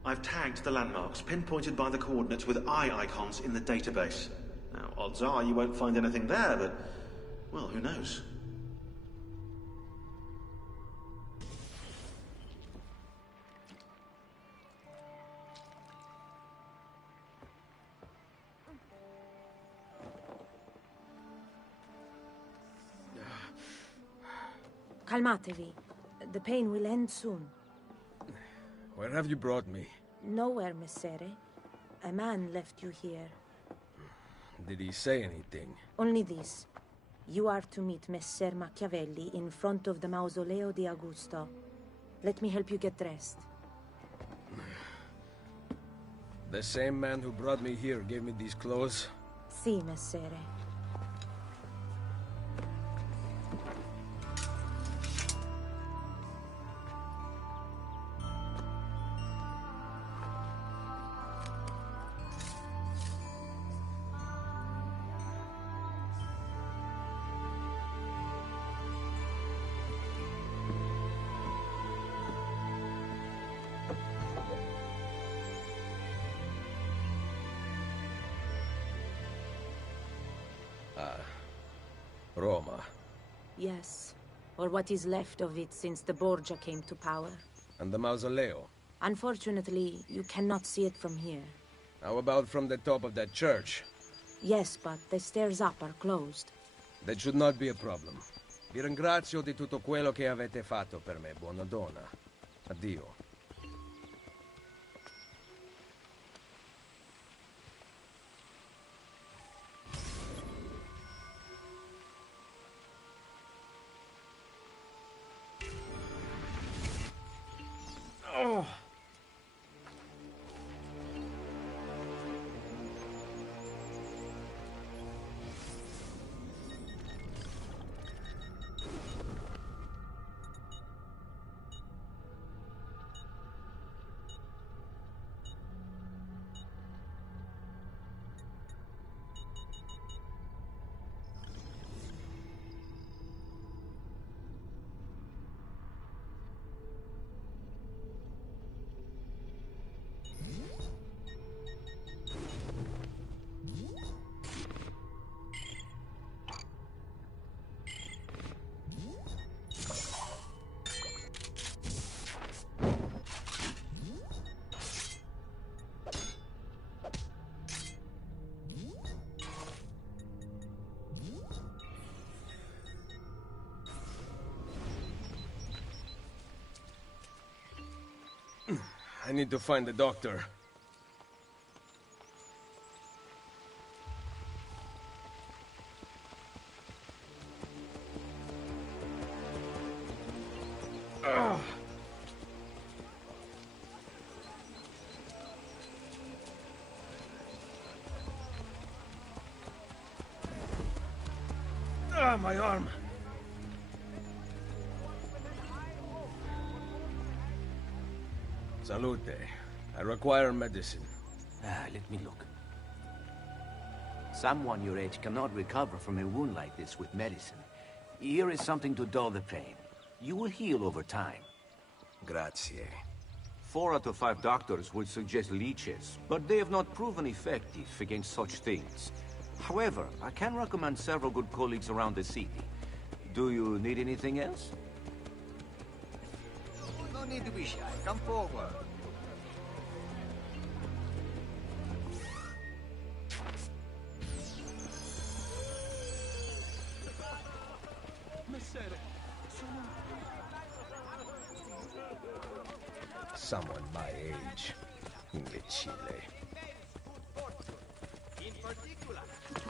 I've tagged the landmarks, pinpointed by the coordinates with eye icons in the database. Now, odds are you won't find anything there, but, well, who knows? Calmatevi. The pain will end soon. Where have you brought me? Nowhere, Messere. A man left you here. Did he say anything? Only this. You are to meet Messer Machiavelli in front of the Mausoleo di Augusto. Let me help you get dressed. The same man who brought me here gave me these clothes? Si, Messere. Roma. Yes, or what is left of it since the Borgia came to power. And the Mausoleo? Unfortunately, you cannot see it from here. How about from the top of that church? Yes, but the stairs up are closed. That should not be a problem. Vi ringrazio di tutto quello che avete fatto per me, buona donna. Addio. Oh. I need to find the doctor. My arm. Salute. I require medicine. Let me look. Someone your age cannot recover from a wound like this with medicine. Here is something to dull the pain. You will heal over time. Grazie. 4 out of 5 doctors would suggest leeches, but they have not proven effective against such things. However, I can recommend several good colleagues around the city. Do you need anything else? No need to be shy. Come forward. Someone my age. Imbecile. In particular,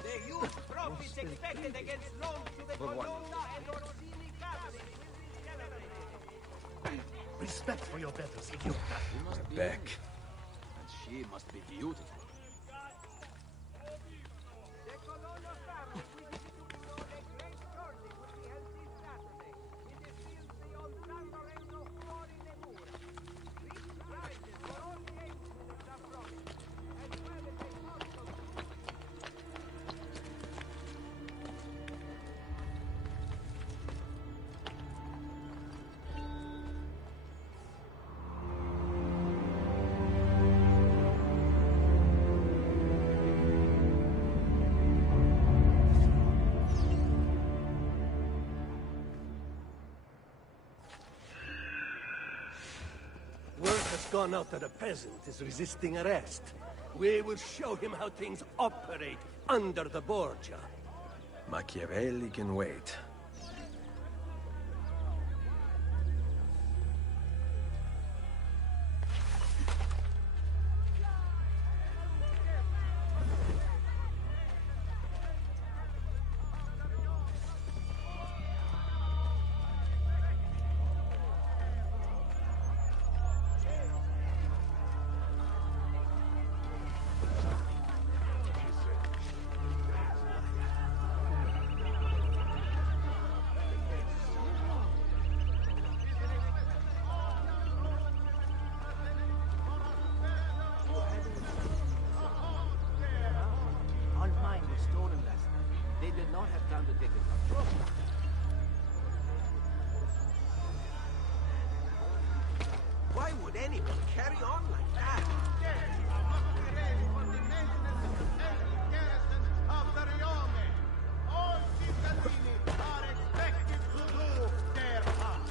the huge profits expected against loans to the Colonna and Orsini Catholic. Respect for your betters, idiota. Beck. And she must be beautiful. gone out that a peasant is resisting arrest. We will show him how things operate under the Borgia. Machiavelli can wait. Why would anyone carry on like that? All cittadini are expected to do their part.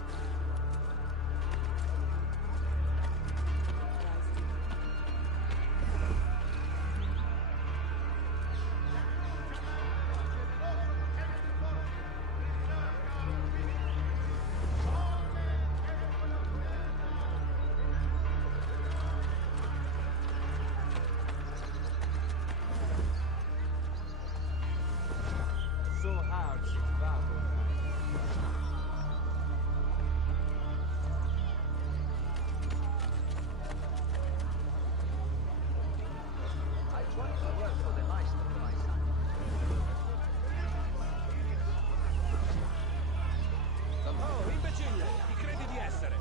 So hard to travel. I try to work for the master, my son. Oh, imbecille! Chi credi di essere?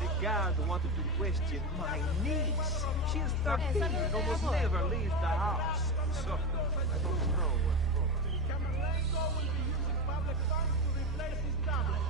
The guard wanted to question my niece. She is 13 and almost never leaves the house. So, I don't know what's wrong. Camerlengo will be using public funds to replace his tablet.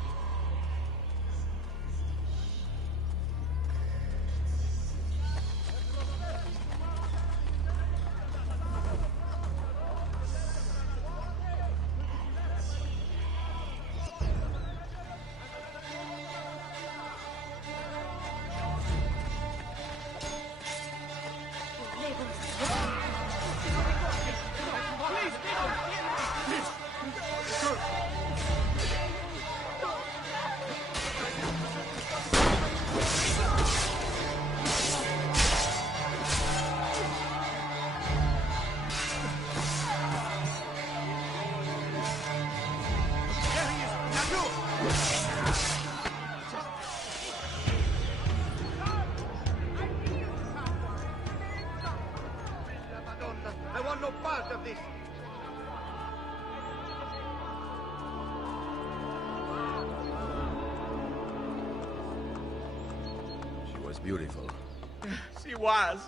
I want no part of this. She was beautiful. She was,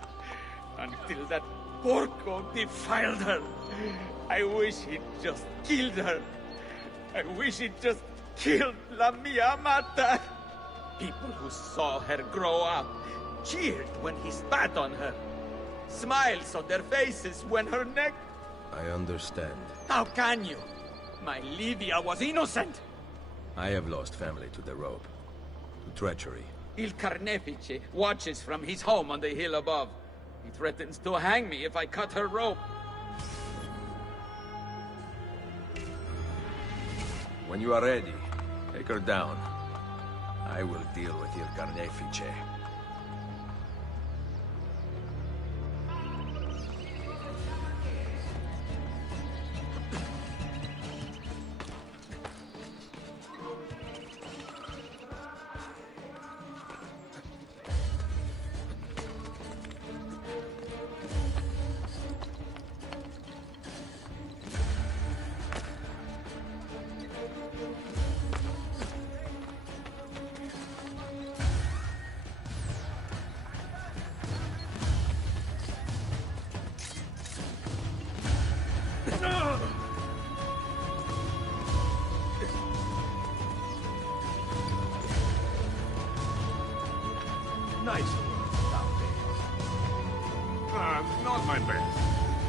until that porco defiled her. I wish he'd just killed her. I wish he'd just killed La Mia Amata. People who saw her grow up cheered when he spat on her. Smiles on their faces when her neck... I understand. How can you? My Livia was innocent. I have lost family to the rope. To treachery. Il Carnefice watches from his home on the hill above. He threatens to hang me if I cut her rope. When you are ready, take her down. I will deal with Il Carnefice.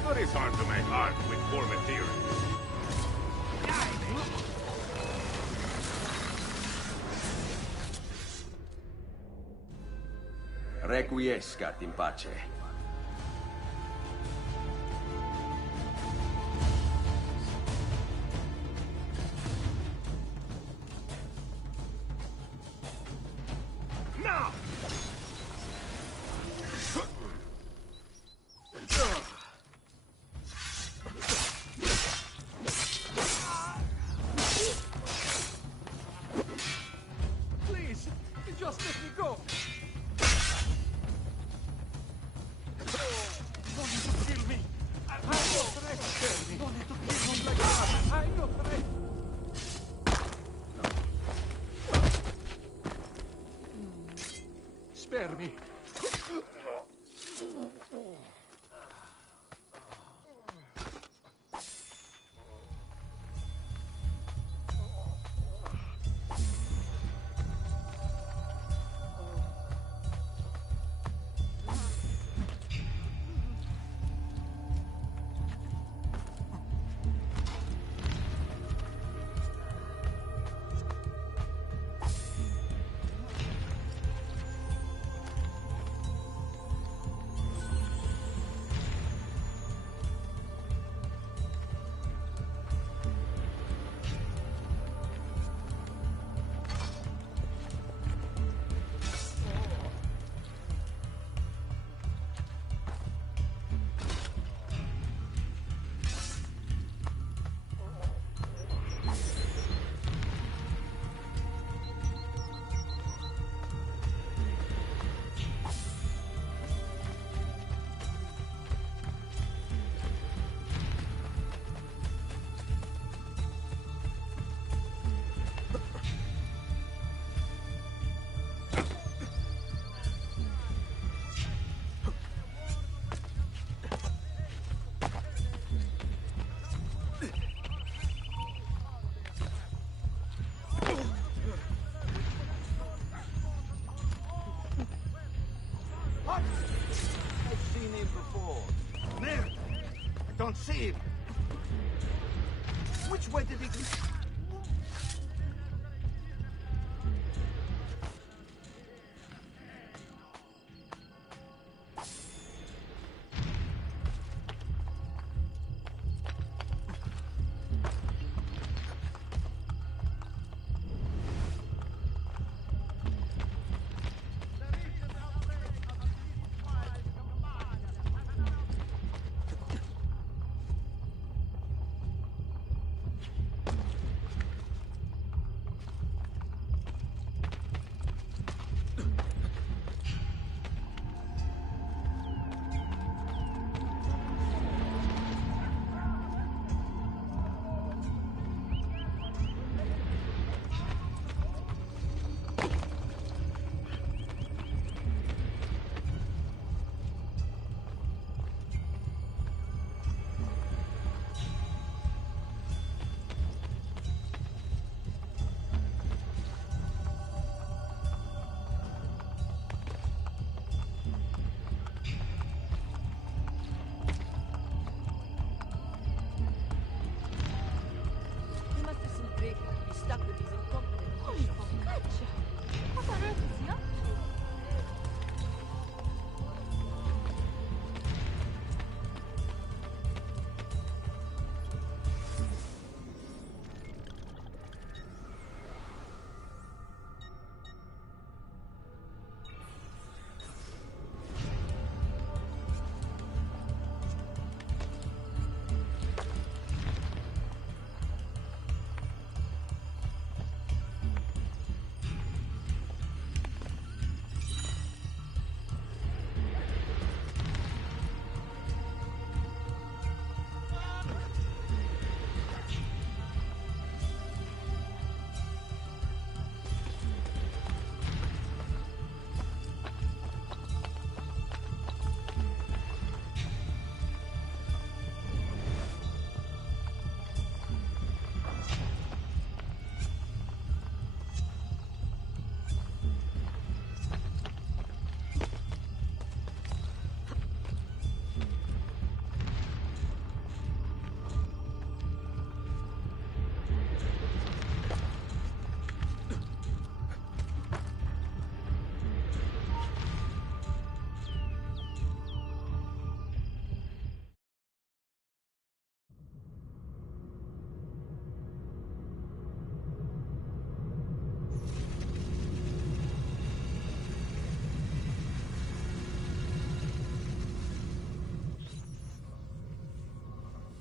But it's hard to make art with poor materials. Requiescat in pace. Now! Please, just let me go. No need to kill me. I'm not afraid. No need to kill me like that. I'm not afraid. Spare me. What? I've seen him before. There! I don't see him. Which way did he go?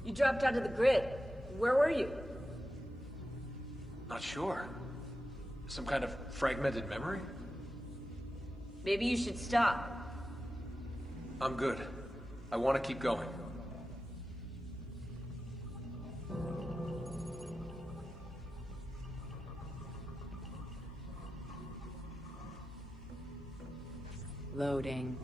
You dropped out of the grid. Where were you? Not sure. Some kind of fragmented memory? Maybe you should stop. I'm good. I want to keep going. Loading.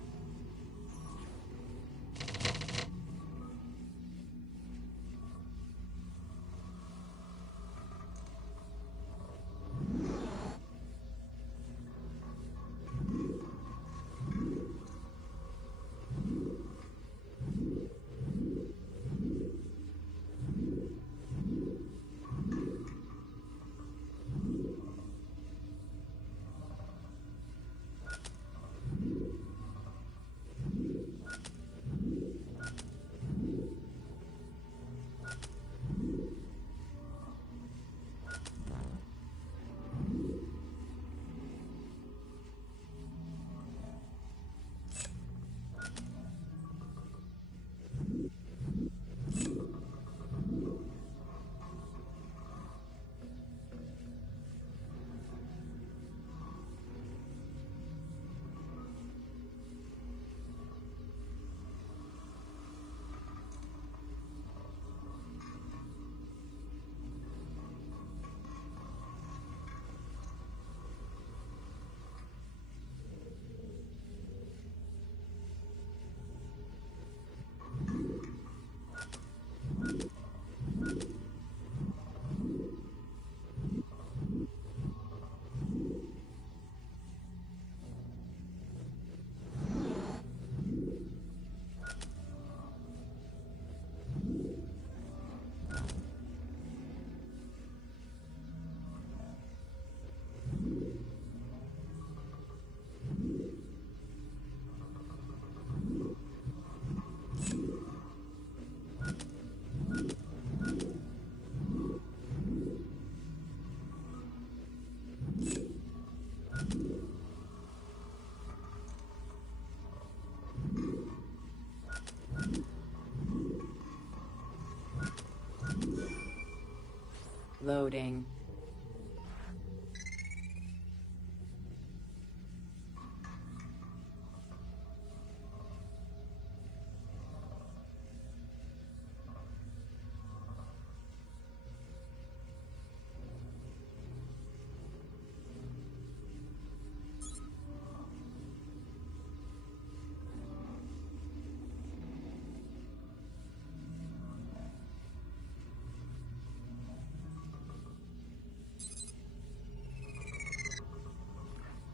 Loading.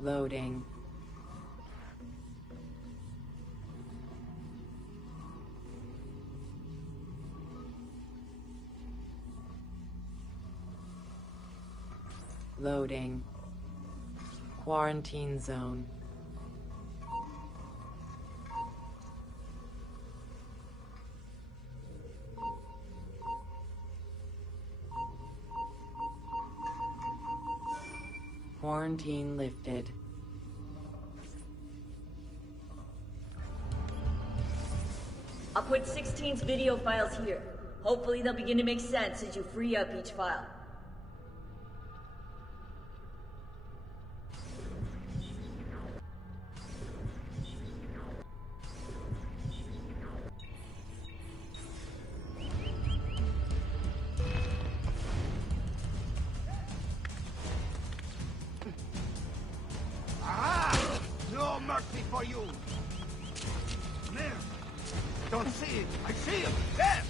Loading. Loading. Quarantine zone. Quarantine lifted. I'll put 16's video files here. Hopefully they'll begin to make sense as you free up each file. Ah! No mercy for you! There! Don't see it! I see him! There!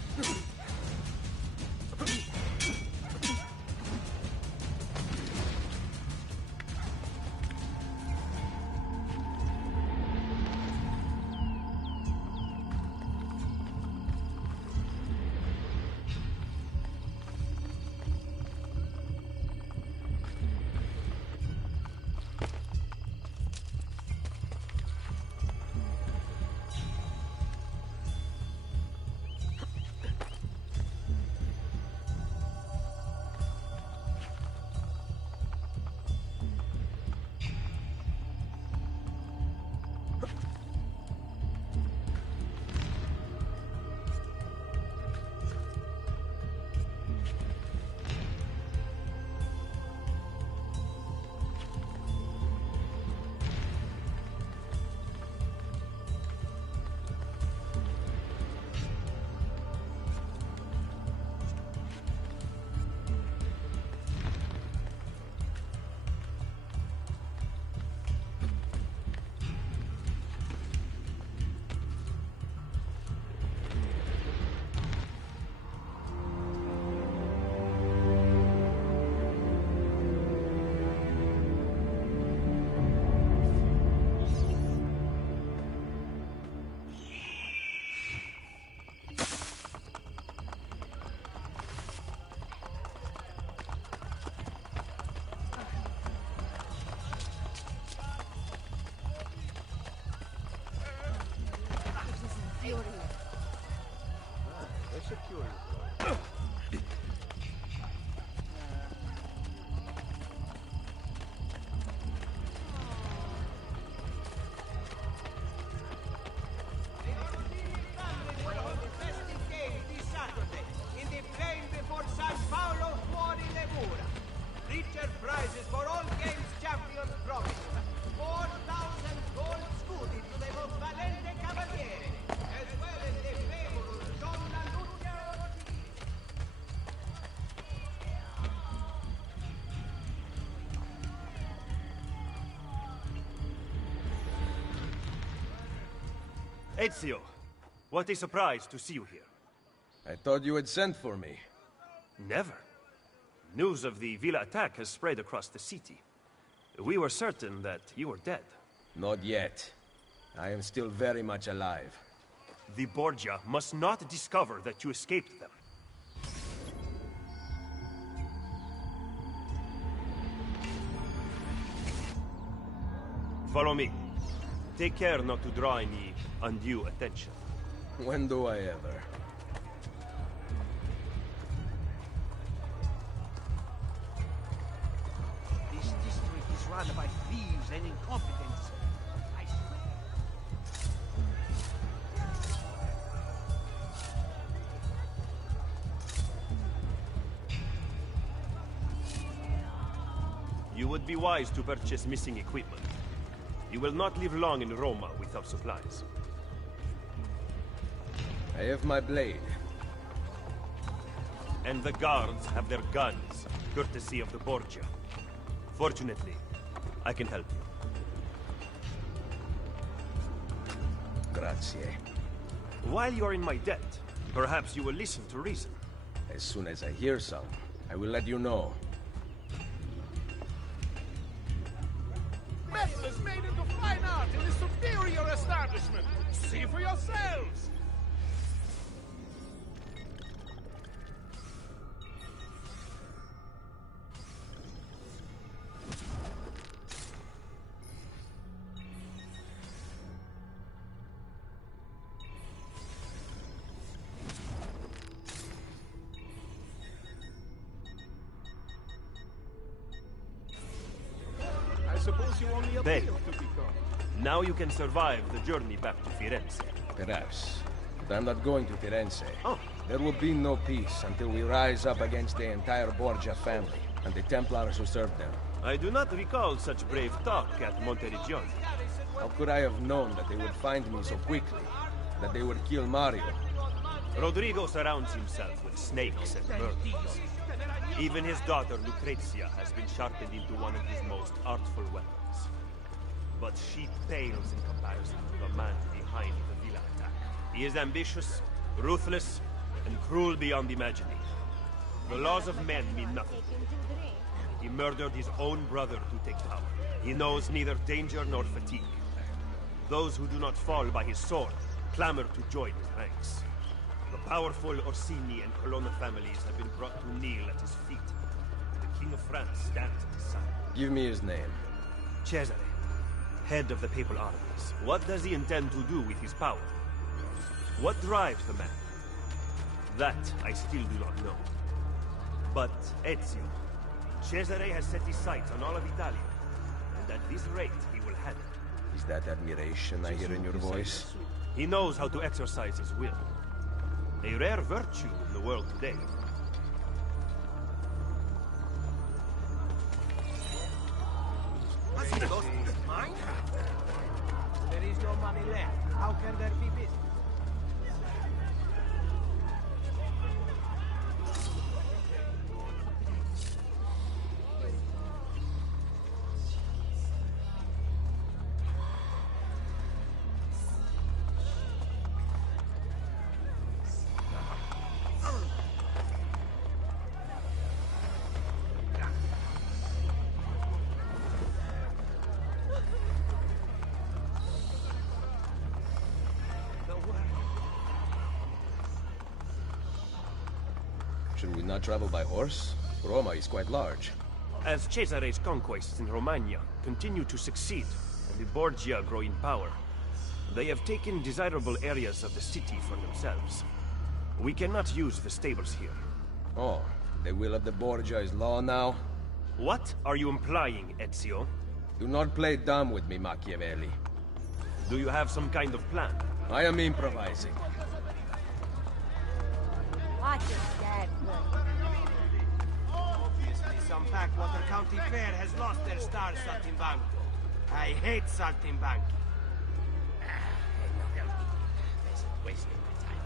Ezio, what a surprise to see you here. I thought you had sent for me. Never. News of the Villa attack has spread across the city. We were certain that you were dead. Not yet. I am still very much alive. The Borgia must not discover that you escaped them. Follow me. Take care not to draw any undue attention. When do I ever? This district is run by thieves and incompetents. I You would be wise to purchase missing equipment. You will not live long in Roma without supplies. I have my blade. And the guards have their guns, courtesy of the Borgia. Fortunately, I can help you. Grazie. While you are in my debt, perhaps you will listen to reason. As soon as I hear some, I will let you know. Metal is made into fine art in a superior establishment. See for yourselves. Beh, now you can survive the journey back to Firenze. Perhaps. But I'm not going to Firenze. Oh. There will be no peace until we rise up against the entire Borgia family and the Templars who serve them. I do not recall such brave talk at Monteriggioni. How could I have known that they would find me so quickly? That they would kill Mario? Rodrigo surrounds himself with snakes and murders. Even his daughter Lucrezia has been sharpened into one of his most artful weapons. But she pales in comparison to the man behind the Villa attack. He is ambitious, ruthless, and cruel beyond imagining. The laws of men mean nothing. He murdered his own brother to take power. He knows neither danger nor fatigue. Those who do not fall by his sword clamor to join his ranks. The powerful Orsini and Colonna families have been brought to kneel at his feet. The King of France stands at his side. Give me his name. Cesare, head of the papal armies. What does he intend to do with his power? What drives the man? That I still do not know. But Ezio, Cesare has set his sights on all of Italia, and at this rate he will have it. Is that admiration I hear in your voice? He knows how to exercise his will. A rare virtue in the world today. Has he lost his mind? There is no money left. How can there be business? Should we not travel by horse? Roma is quite large. As Cesare's conquests in Romagna continue to succeed, and the Borgia grow in power, they have taken desirable areas of the city for themselves. We cannot use the stables here. Oh, the will of the Borgia is law now? What are you implying, Ezio? Do not play dumb with me, Machiavelli. Do you have some kind of plan? I am improvising. Watch your dad, Obviously, some backwater county fair has lost their star, Saltimbanco. I hate Saltimbanchi. Wasting my time.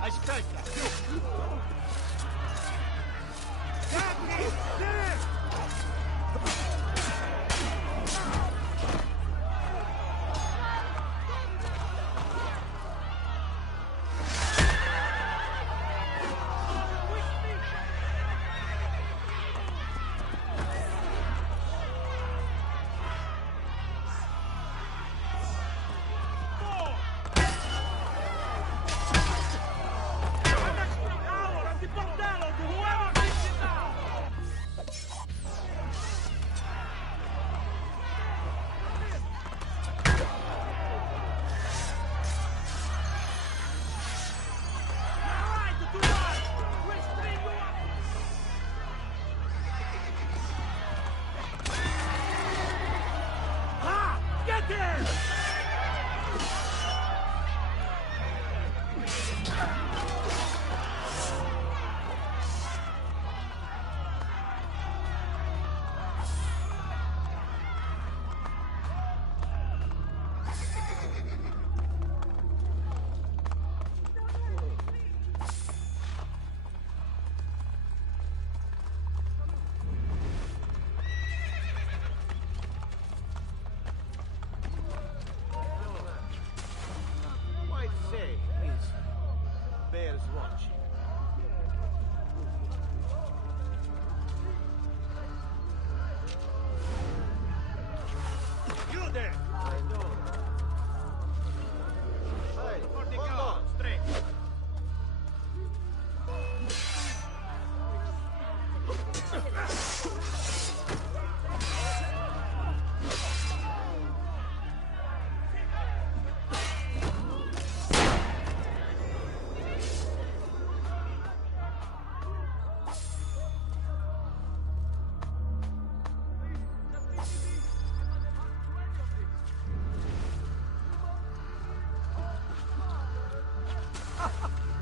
Aspetta!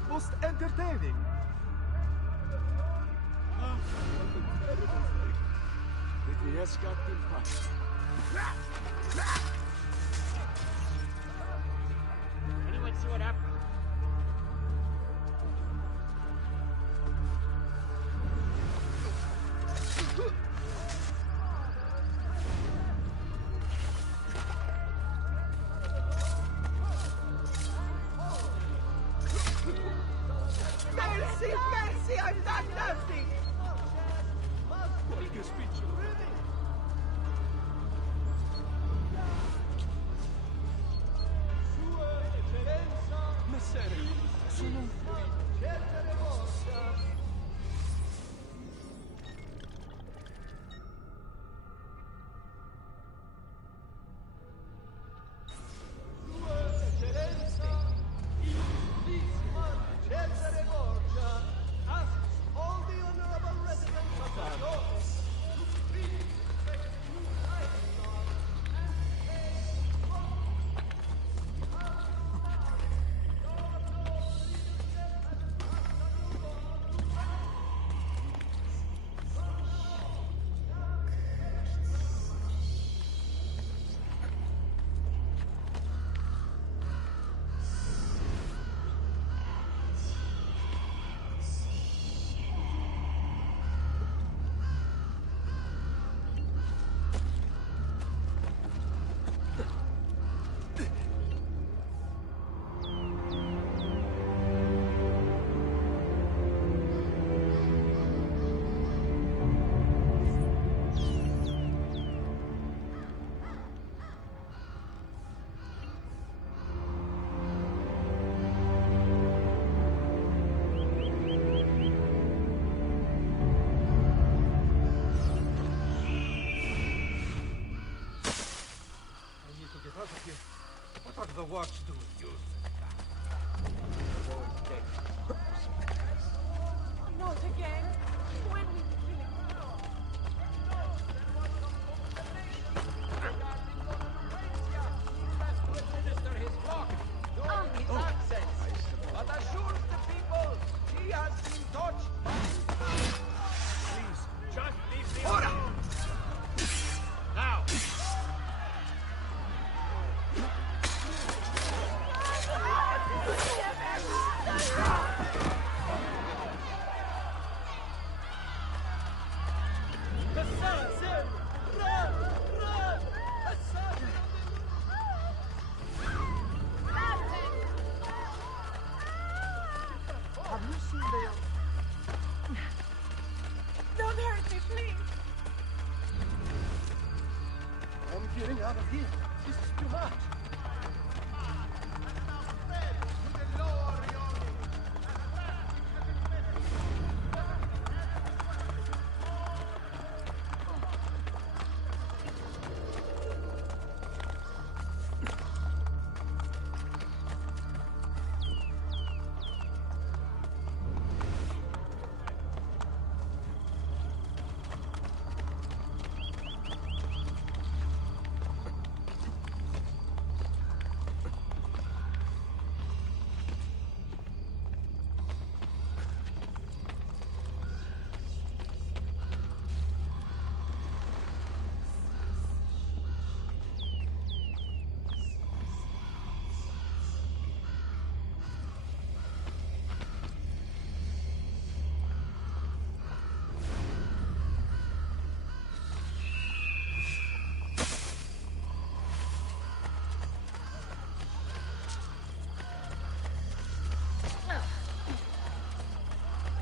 Most entertaining. Anyone see what happened? Mercy, mercy, I've done nothing! Qualche spiccio. out of here. What are the works doing? Not again. When we Minister his flock, knowing his accents, but assures the people he has been touched by... Please, just leave me alone! Now! Have you seen the... Don't hurt me, please! I'm getting out of here. This is too much.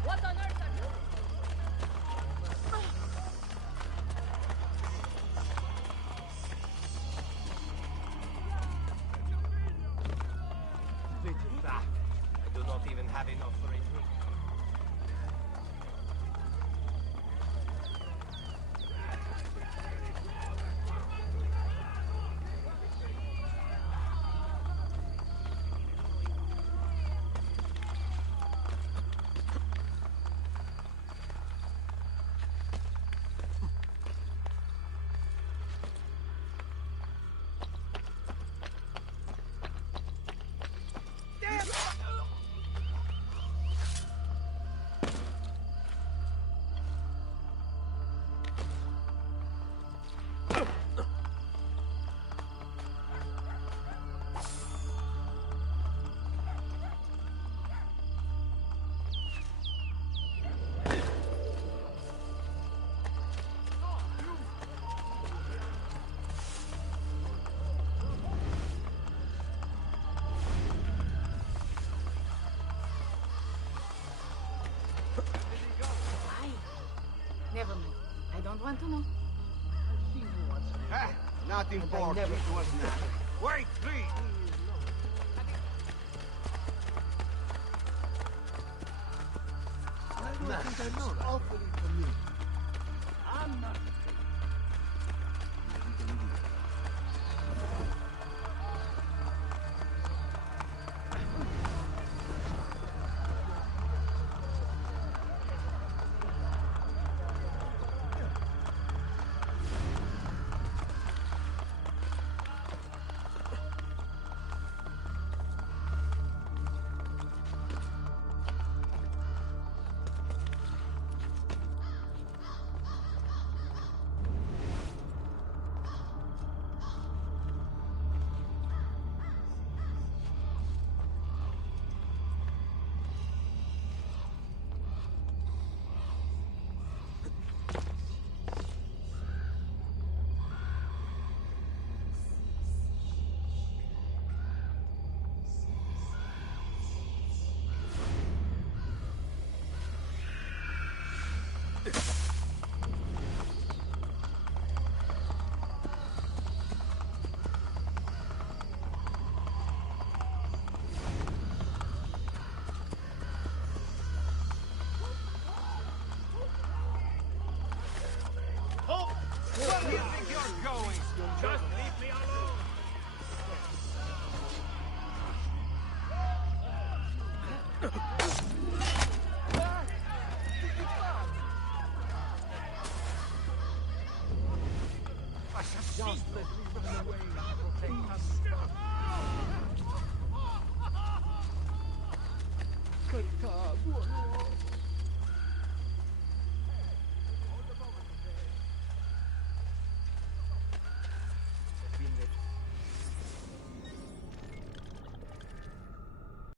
What on earth are you? Little back. I do not even have enough for a drink. Never mind. I don't want to know. Not important. It was not. Wait, please! I don't think I know that. Awfully familiar. I'm not... Just let me run away and protect us. Good God.